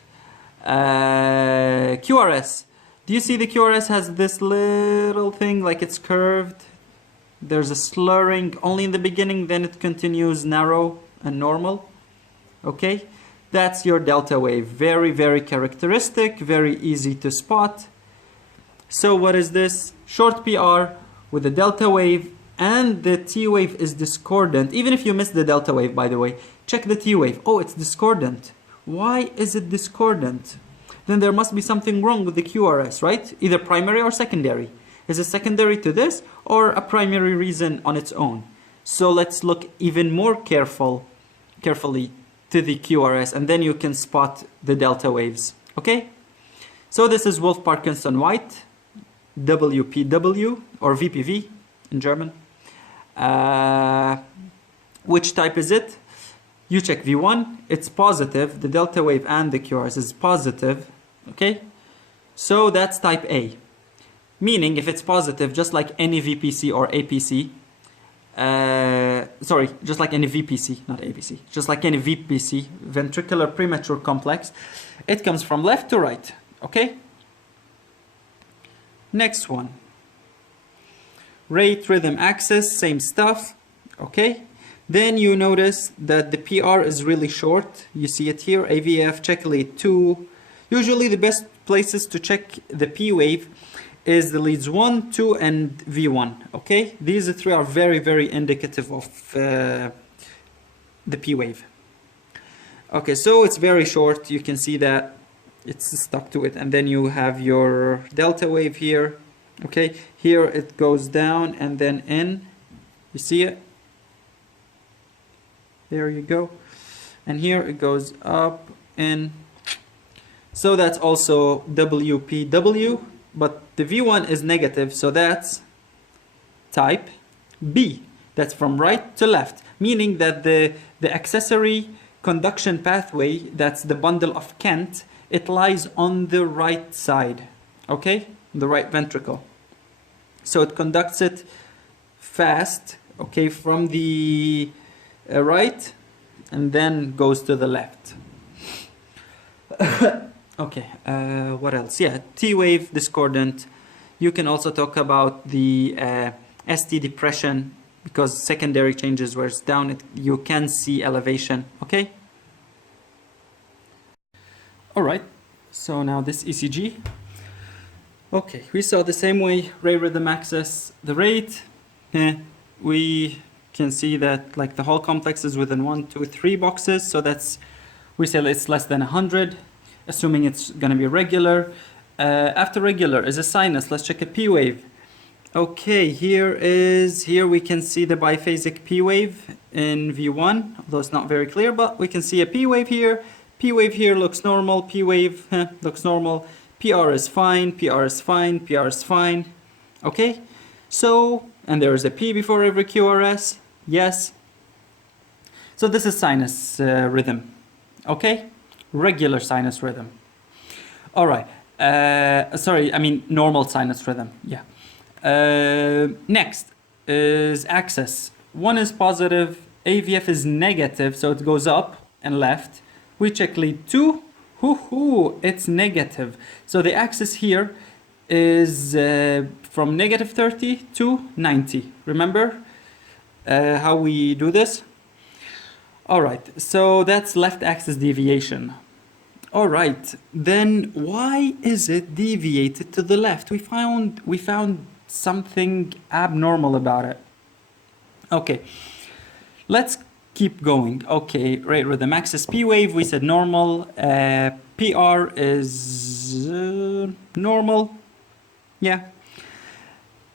QRS, do you see the QRS has this little thing like it's curved? There's a slurring only in the beginning, then it continues narrow and normal. Okay, that's your delta wave. Very, very characteristic, very easy to spot. So what is this? Short PR with a delta wave, and the T wave is discordant. Even if you miss the delta wave, by the way, check the T wave. Oh, it's discordant. Why is it discordant? Then there must be something wrong with the QRS, right? Either primary or secondary. Is it secondary to this or a primary reason on its own? So let's look even more carefully to the QRS, and then you can spot the delta waves, okay? So this is Wolff-Parkinson-White, WPW, or VPV in German. Which type is it? You check V1, it's positive, the delta wave and the QRS is positive, okay? So that's type A. Meaning if it's positive, just like any VPC or APC, just like any VPC, not APC, just like any VPC, ventricular premature complex, it comes from left to right, okay? Next one. Rate, rhythm, axis, same stuff, okay? Then you notice that the PR is really short. You see it here, AVF, check lead 2. Usually the best places to check the P wave is the leads 1, 2, and V1, okay? These three are very, very indicative of the P wave. Okay, so it's very short. You can see that it's stuck to it. And then you have your delta wave here, okay? Here it goes down and then in. You see it? There you go. And here it goes up, in. So that's also WPW. But the V1 is negative, so that's type B. That's from right to left, meaning that the accessory conduction pathway, that's the bundle of Kent, it lies on the right side, okay? The right ventricle. So it conducts it fast, okay, from the right, and then goes to the left. Okay, what else? Yeah, T wave, discordant. You can also talk about the ST depression, because secondary changes where it's down, you can see elevation, okay? All right, so now this ECG. Okay, we saw the same way, rate, rhythm, axis, the rate. We can see that like the whole complex is within 1, 2, 3 boxes, so that's, we say it's less than 100. Assuming it's going to be regular. After regular is a sinus. Let's check a P wave. Okay, here we can see the biphasic P wave in V1, although it's not very clear, but we can see a P wave here. P wave here looks normal. P wave looks normal. PR is fine. PR is fine. PR is fine. Okay, so, and there is a P before every QRS. Yes. So this is sinus rhythm. Okay. Regular sinus rhythm. All right. Normal sinus rhythm. Yeah. Next is axis. One is positive. AVF is negative, so it goes up and left. We check lead 2. It's negative. So the axis here is from negative 30 to 90. Remember how we do this? All right, so that's left axis deviation. All right, then why is it deviated to the left? We found something abnormal about it. Okay, let's keep going. Okay, rate rhythm axis P wave, we said normal. PR is normal. Yeah.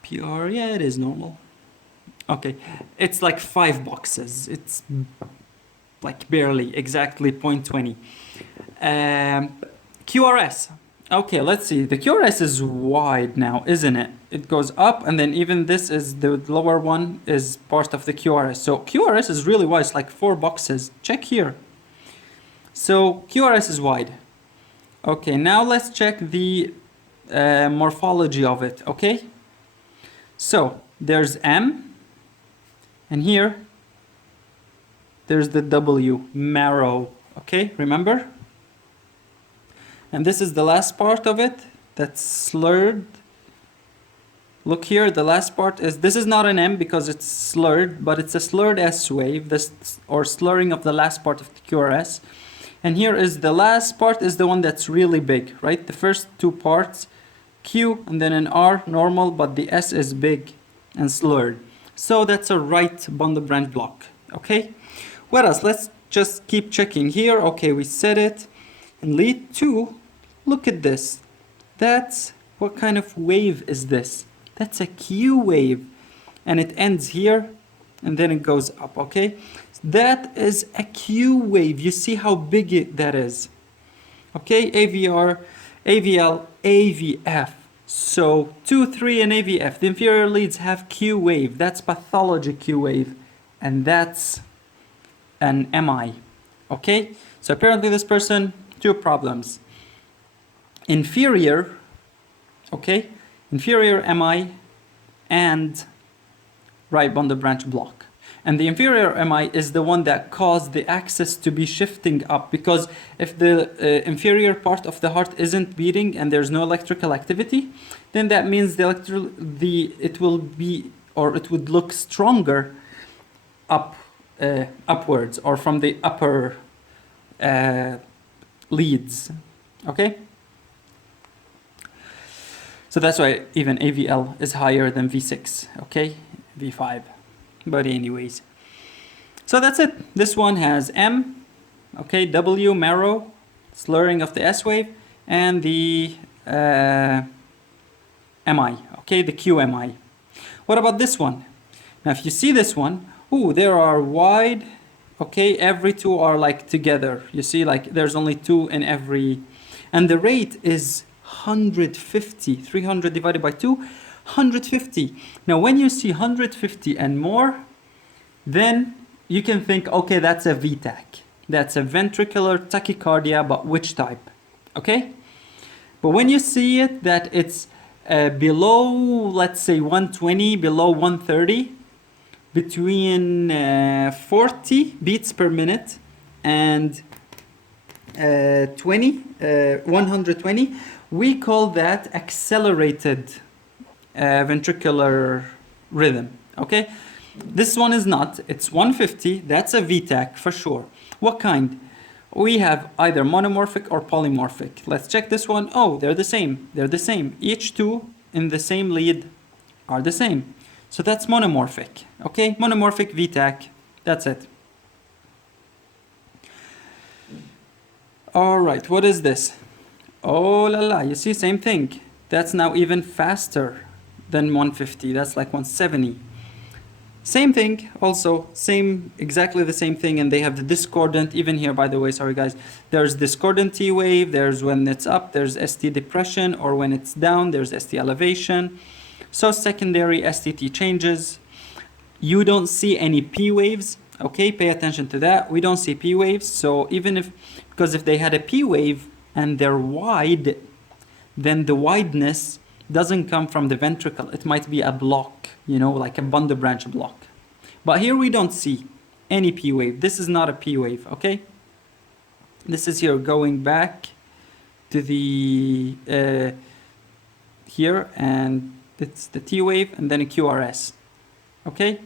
PR, yeah, it is normal. Okay, it's like 5 boxes. It's like barely, exactly 0.20. QRS. Okay, let's see. The QRS is wide now, isn't it? It goes up, and then even this is the lower one is part of the QRS. So QRS is really wide. It's like 4 boxes. Check here. So QRS is wide. Okay, now let's check the morphology of it. Okay. So there's M, and here there's the W, marrow. Okay, remember? And this is the last part of it that's slurred. Look here, the last part is, this is not an M because it's slurred, but it's a slurred S wave, this, or slurring of the last part of the QRS. And here is the last part is the one that's really big, right? The first 2 parts, Q and then an R, normal, but the S is big and slurred. So that's a right bundle branch block, okay? What else? Let's just keep checking here. Okay, we set it. And lead 2, look at this. That's, what kind of wave is this? That's a Q wave. And it ends here, and then it goes up, okay? That is a Q wave. You see how big that is. Okay, AVR, AVL, AVF. So 2, 3, and AVF. The inferior leads have Q wave. That's pathology Q wave. And that's an MI. Okay? So apparently this person, 2 problems. Inferior, okay? Inferior MI and right bundle branch block. And the inferior MI is the one that caused the axis to be shifting up, because if the inferior part of the heart isn't beating and there's no electrical activity, then that means it will be, or it would look stronger upwards, or from the upper leads. Okay? So that's why even AVL is higher than V6, okay? V5. But anyways. So that's it. This one has M, okay, W, marrow, slurring of the S wave, and the MI, okay, the QMI. What about this one? Now if you see this one, ooh, there are wide, okay, every 2 are like together. You see, like there's only 2 in every, and the rate is 150, 300 divided by 2, 150. Now when you see 150 and more, then you can think, okay, that's a VTAC. That's a ventricular tachycardia, but which type? Okay? But when you see it that it's below, let's say 120, below 130, between 40 beats per minute and 120, we call that accelerated ventricular rhythm. Okay, this one is not. It's 150. That's a VTAC for sure. What kind? We have either monomorphic or polymorphic. Let's check this one. Oh, they're the same. They're the same. Each 2 in the same lead are the same. So that's monomorphic. Okay, monomorphic VTAC. That's it. All right, what is this? Oh la la, you see, same thing. That's now even faster than 150. That's like 170. Same thing, also, exactly the same thing, and they have the discordant, even here, by the way, sorry guys, there's discordant T wave, there's when it's up, there's ST depression, or when it's down, there's ST elevation. So secondary STT changes. You don't see any P waves, okay, pay attention to that. We don't see P waves, so because if they had a P wave and they're wide, then the wideness doesn't come from the ventricle. It might be a block, you know, like a bundle branch block. But here we don't see any P wave. This is not a P wave, okay? This is here going back to the here, and it's the T wave and then a QRS, okay?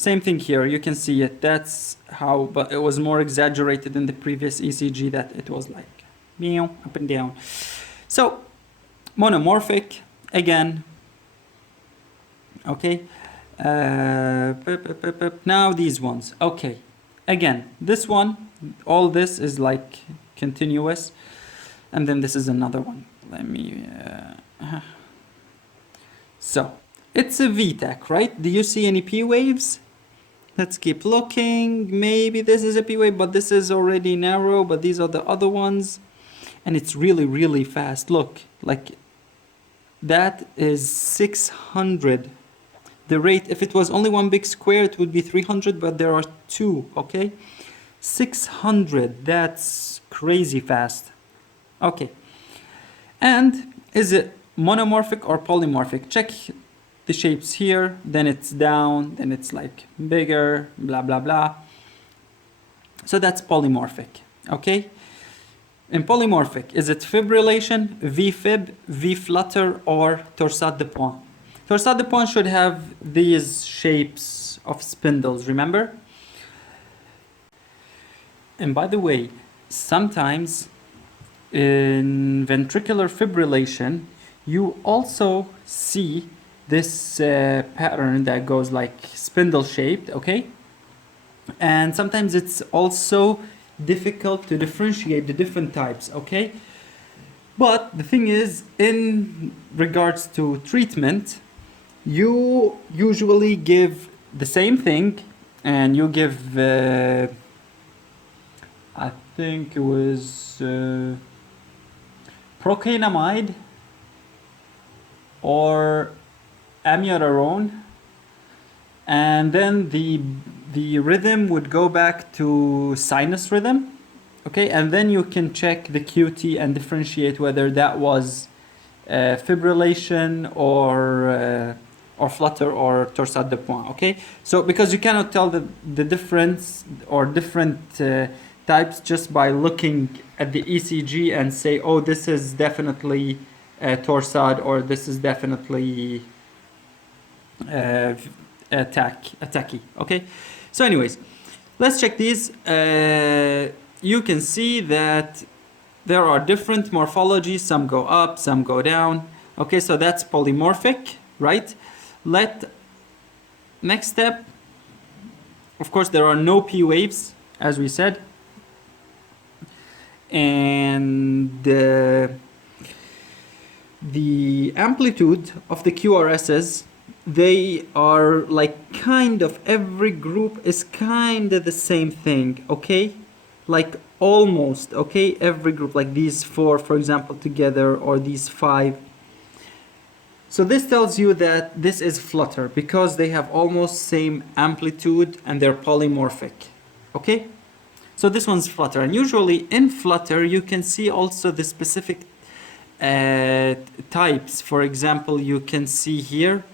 Same thing here, you can see it. That's how, but it was more exaggerated in the previous ECG, that it was like meow, up and down. So monomorphic again. Okay. Now these ones. Okay. Again, this one, all this is like continuous, and then this is another one. Let me. So it's a VTach, right? Do you see any P waves? Let's keep looking. Maybe this is a P wave, but this is already narrow, but these are the other ones. And it's really, really fast. Look, like that is 600. The rate, if it was only one big square, it would be 300, but there are two, okay? 600, that's crazy fast. Okay. And is it monomorphic or polymorphic? Check the shapes here, then it's down, then it's like bigger, blah, blah, blah. So that's polymorphic, okay? In polymorphic, is it fibrillation, V-fib, V-flutter, or torsade de pointe? Torsade de pointe should have these shapes of spindles, remember? And by the way, sometimes in ventricular fibrillation, you also see this pattern that goes like spindle shaped, okay? And sometimes it's also difficult to differentiate the different types, okay? But the thing is, in regards to treatment, you usually give the same thing, and you give, I think it was procainamide or amiodarone, and then the rhythm would go back to sinus rhythm, okay, and then you can check the QT and differentiate whether that was fibrillation or flutter or torsade de pointe, okay? So because you cannot tell the difference or different types just by looking at the ECG and say, oh, this is definitely torsade, or this is definitely a tachy, okay? So anyways, let's check these. You can see that there are different morphologies. Some go up, some go down. Okay, so that's polymorphic, right? Next step, of course, there are no P waves, as we said. And the amplitude of the QRSs, they are like kind of, every group is kind of the same thing, okay? Like almost, okay? Every group, like these four, for example, together, or these five. So this tells you that this is Flutter because they have almost same amplitude and they're polymorphic, okay? So this one's Flutter, and usually in Flutter you can see also the specific types. For example, you can see here,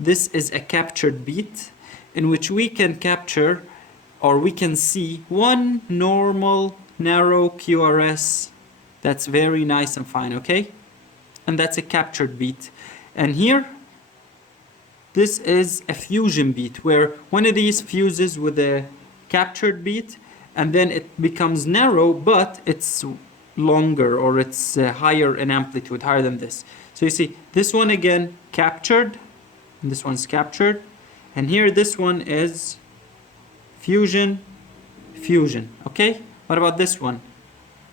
this is a captured beat in which we can capture, or we can see one normal narrow QRS that's very nice and fine, okay? And that's a captured beat. And here, this is a fusion beat where one of these fuses with a captured beat, and then it becomes narrow, but it's longer, or it's higher in amplitude, higher than this. So you see, this one again captured, and this one's captured, and here this one is fusion, fusion, okay? What about this one?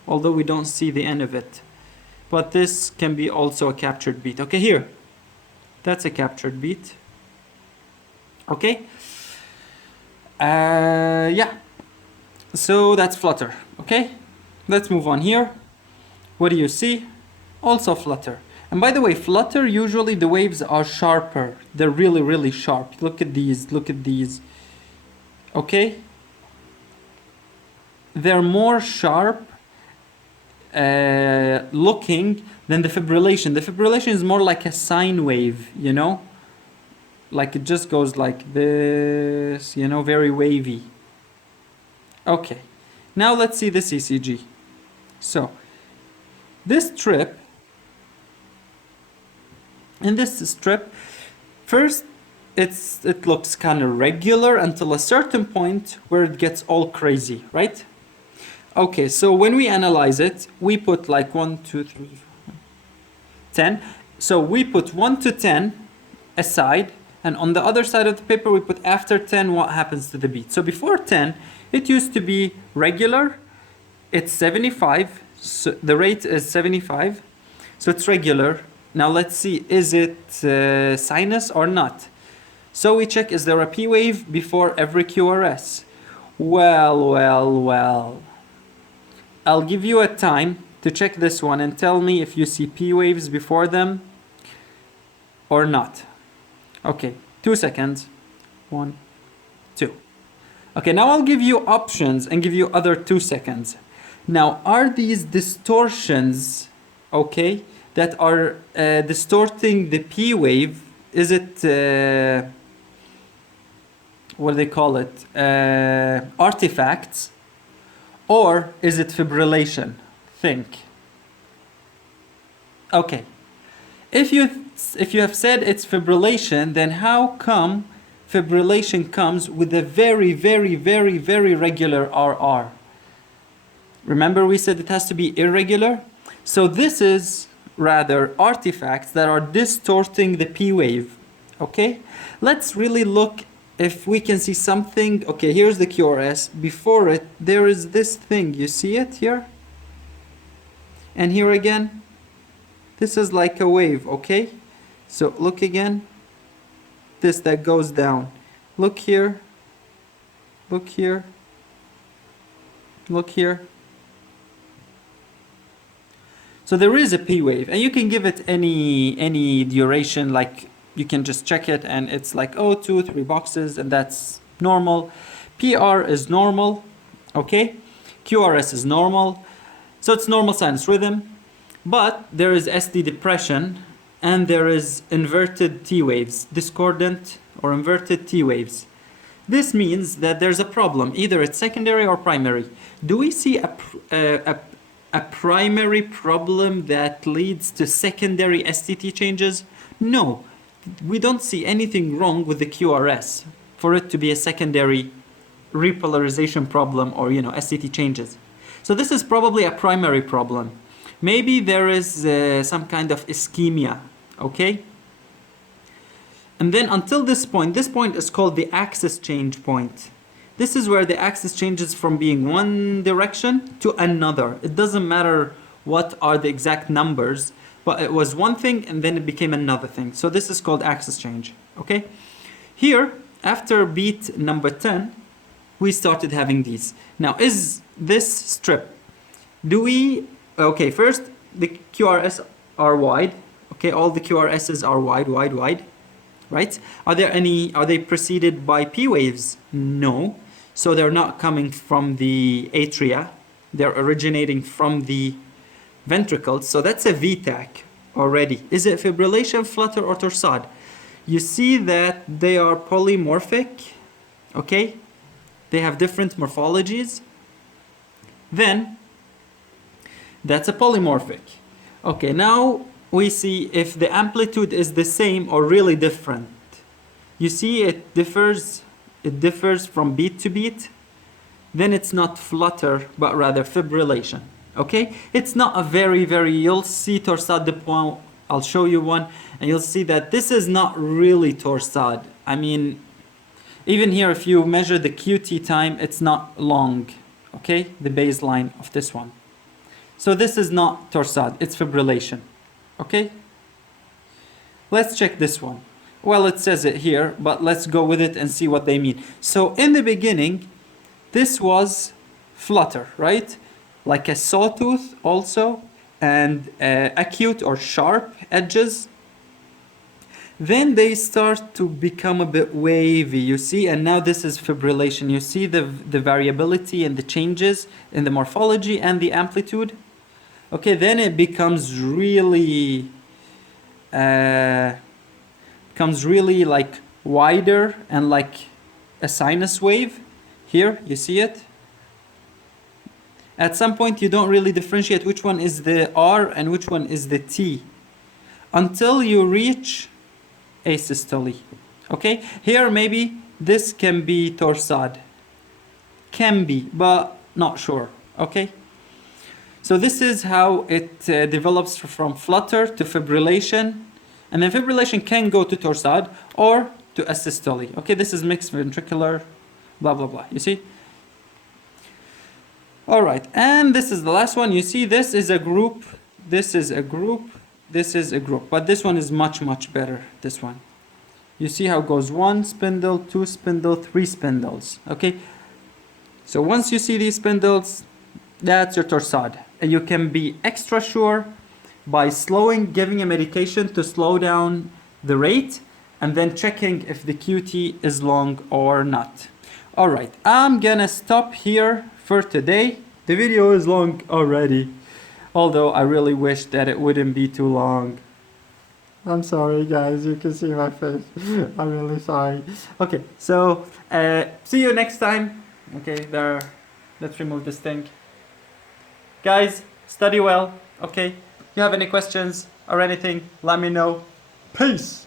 Although we don't see the end of it, but this can be also a captured beat. Okay, here, that's a captured beat, okay? Yeah, so that's Flutter, okay? Let's move on here. What do you see? Also Flutter. And by the way, Flutter, usually the waves are sharper. They're really, really sharp. Look at these, look at these. Okay? They're more sharp looking than the fibrillation. The fibrillation is more like a sine wave, you know? Like it just goes like this, you know, very wavy. Okay. Now let's see this ECG. So, this strip, in this strip, first it looks kind of regular until a certain point where it gets all crazy, right? Okay, so when we analyze it, we put like 1, 2, 3, 4, 10. So we put 1 to 10 aside, and on the other side of the paper we put after 10 what happens to the beat. So before 10, it used to be regular. It's 75, so the rate is 75, so it's regular. Now let's see, is it sinus or not? So we check, is there a P wave before every QRS? Well. I'll give you a time to check this one and tell me if you see P waves before them or not. Okay, 2 seconds. 1, 2. Okay, now I'll give you options and give you other 2 seconds. Now, are these distortions, okay, that are distorting the P wave? Is it, what do they call it, artifacts? Or is it fibrillation? Think. Okay. If you have said it's fibrillation, then how come fibrillation comes with a very regular RR? Remember we said it has to be irregular? So this is rather artifacts that are distorting the P wave. Okay? Let's really look if we can see something. Okay, here's the QRS. Before it, there is this thing. You see it here? And here again. This is like a wave, okay? So look again. This that goes down. Look here. Look here. Look here. So there is a P wave, and you can give it any duration, like you can just check it and it's like, oh, 2, 3 boxes, and that's normal. PR is normal, okay? QRS is normal. So it's normal sinus rhythm, but there is SD depression and there is inverted T waves, discordant or inverted T waves. This means that there's a problem, either it's secondary or primary. Do we see a primary problem that leads to secondary STT changes? No. We don't see anything wrong with the QRS for it to be a secondary repolarization problem or, STT changes. So this is probably a primary problem. Maybe there is some kind of ischemia, okay? And then until this point is called the axis change point. This is where the axis changes from being one direction to another. It doesn't matter what are the exact numbers, but it was one thing and then it became another thing. So this is called axis change, okay? Here, after beat number 10, we started having these. Now, is this strip, okay, first, the QRS are wide, okay? All the QRSs are wide, right? Are they preceded by P waves? No. So they're not coming from the atria. They're originating from the ventricles. So that's a VTach already. Is it fibrillation, flutter, or torsade? You see that they are polymorphic, okay? They have different morphologies. Then, that's a polymorphic. Okay, now we see if the amplitude is the same or really different. You see it differs from beat to beat. Then it's not flutter, but rather fibrillation. Okay? It's not a very, you'll see torsade de pointe. I'll show you one, and you'll see that this is not really torsade. I mean, even here, if you measure the QT time, it's not long. Okay? The baseline of this one. So this is not torsade, it's fibrillation. Okay? Let's check this one. Well, it says it here, but let's go with it and see what they mean. So in the beginning, this was flutter, right? Like a sawtooth also, and acute or sharp edges. Then they start to become a bit wavy, you see, and now this is fibrillation. You see the variability and the changes in the morphology and the amplitude. Okay, then it becomes really like wider and like a sinus wave. Here, you see it? At some point, you don't really differentiate which one is the R and which one is the T until you reach asystole. Okay, here maybe this can be torsade. Can be, but not sure. Okay. So this is how it develops from flutter to fibrillation, and then fibrillation can go to torsade or to asystole. Okay, this is mixed ventricular, blah blah blah. You see? All right, and this is the last one. You see, this is a group, this is a group, this is a group, but this one is much better. This one. You see how it goes: 1 spindle, 2 spindle, 3 spindles. Okay. So once you see these spindles, that's your torsade. And you can be extra sure by giving a medication to slow down the rate, and then checking if the QT is long or not. All right, I'm gonna stop here for today. The video is long already, although I really wish that it wouldn't be too long. I'm sorry guys, you can see my face. I'm really sorry. Okay, so see you next time. Okay, let's remove this thing. Guys, study well, okay? If you have any questions or anything, let me know. Peace!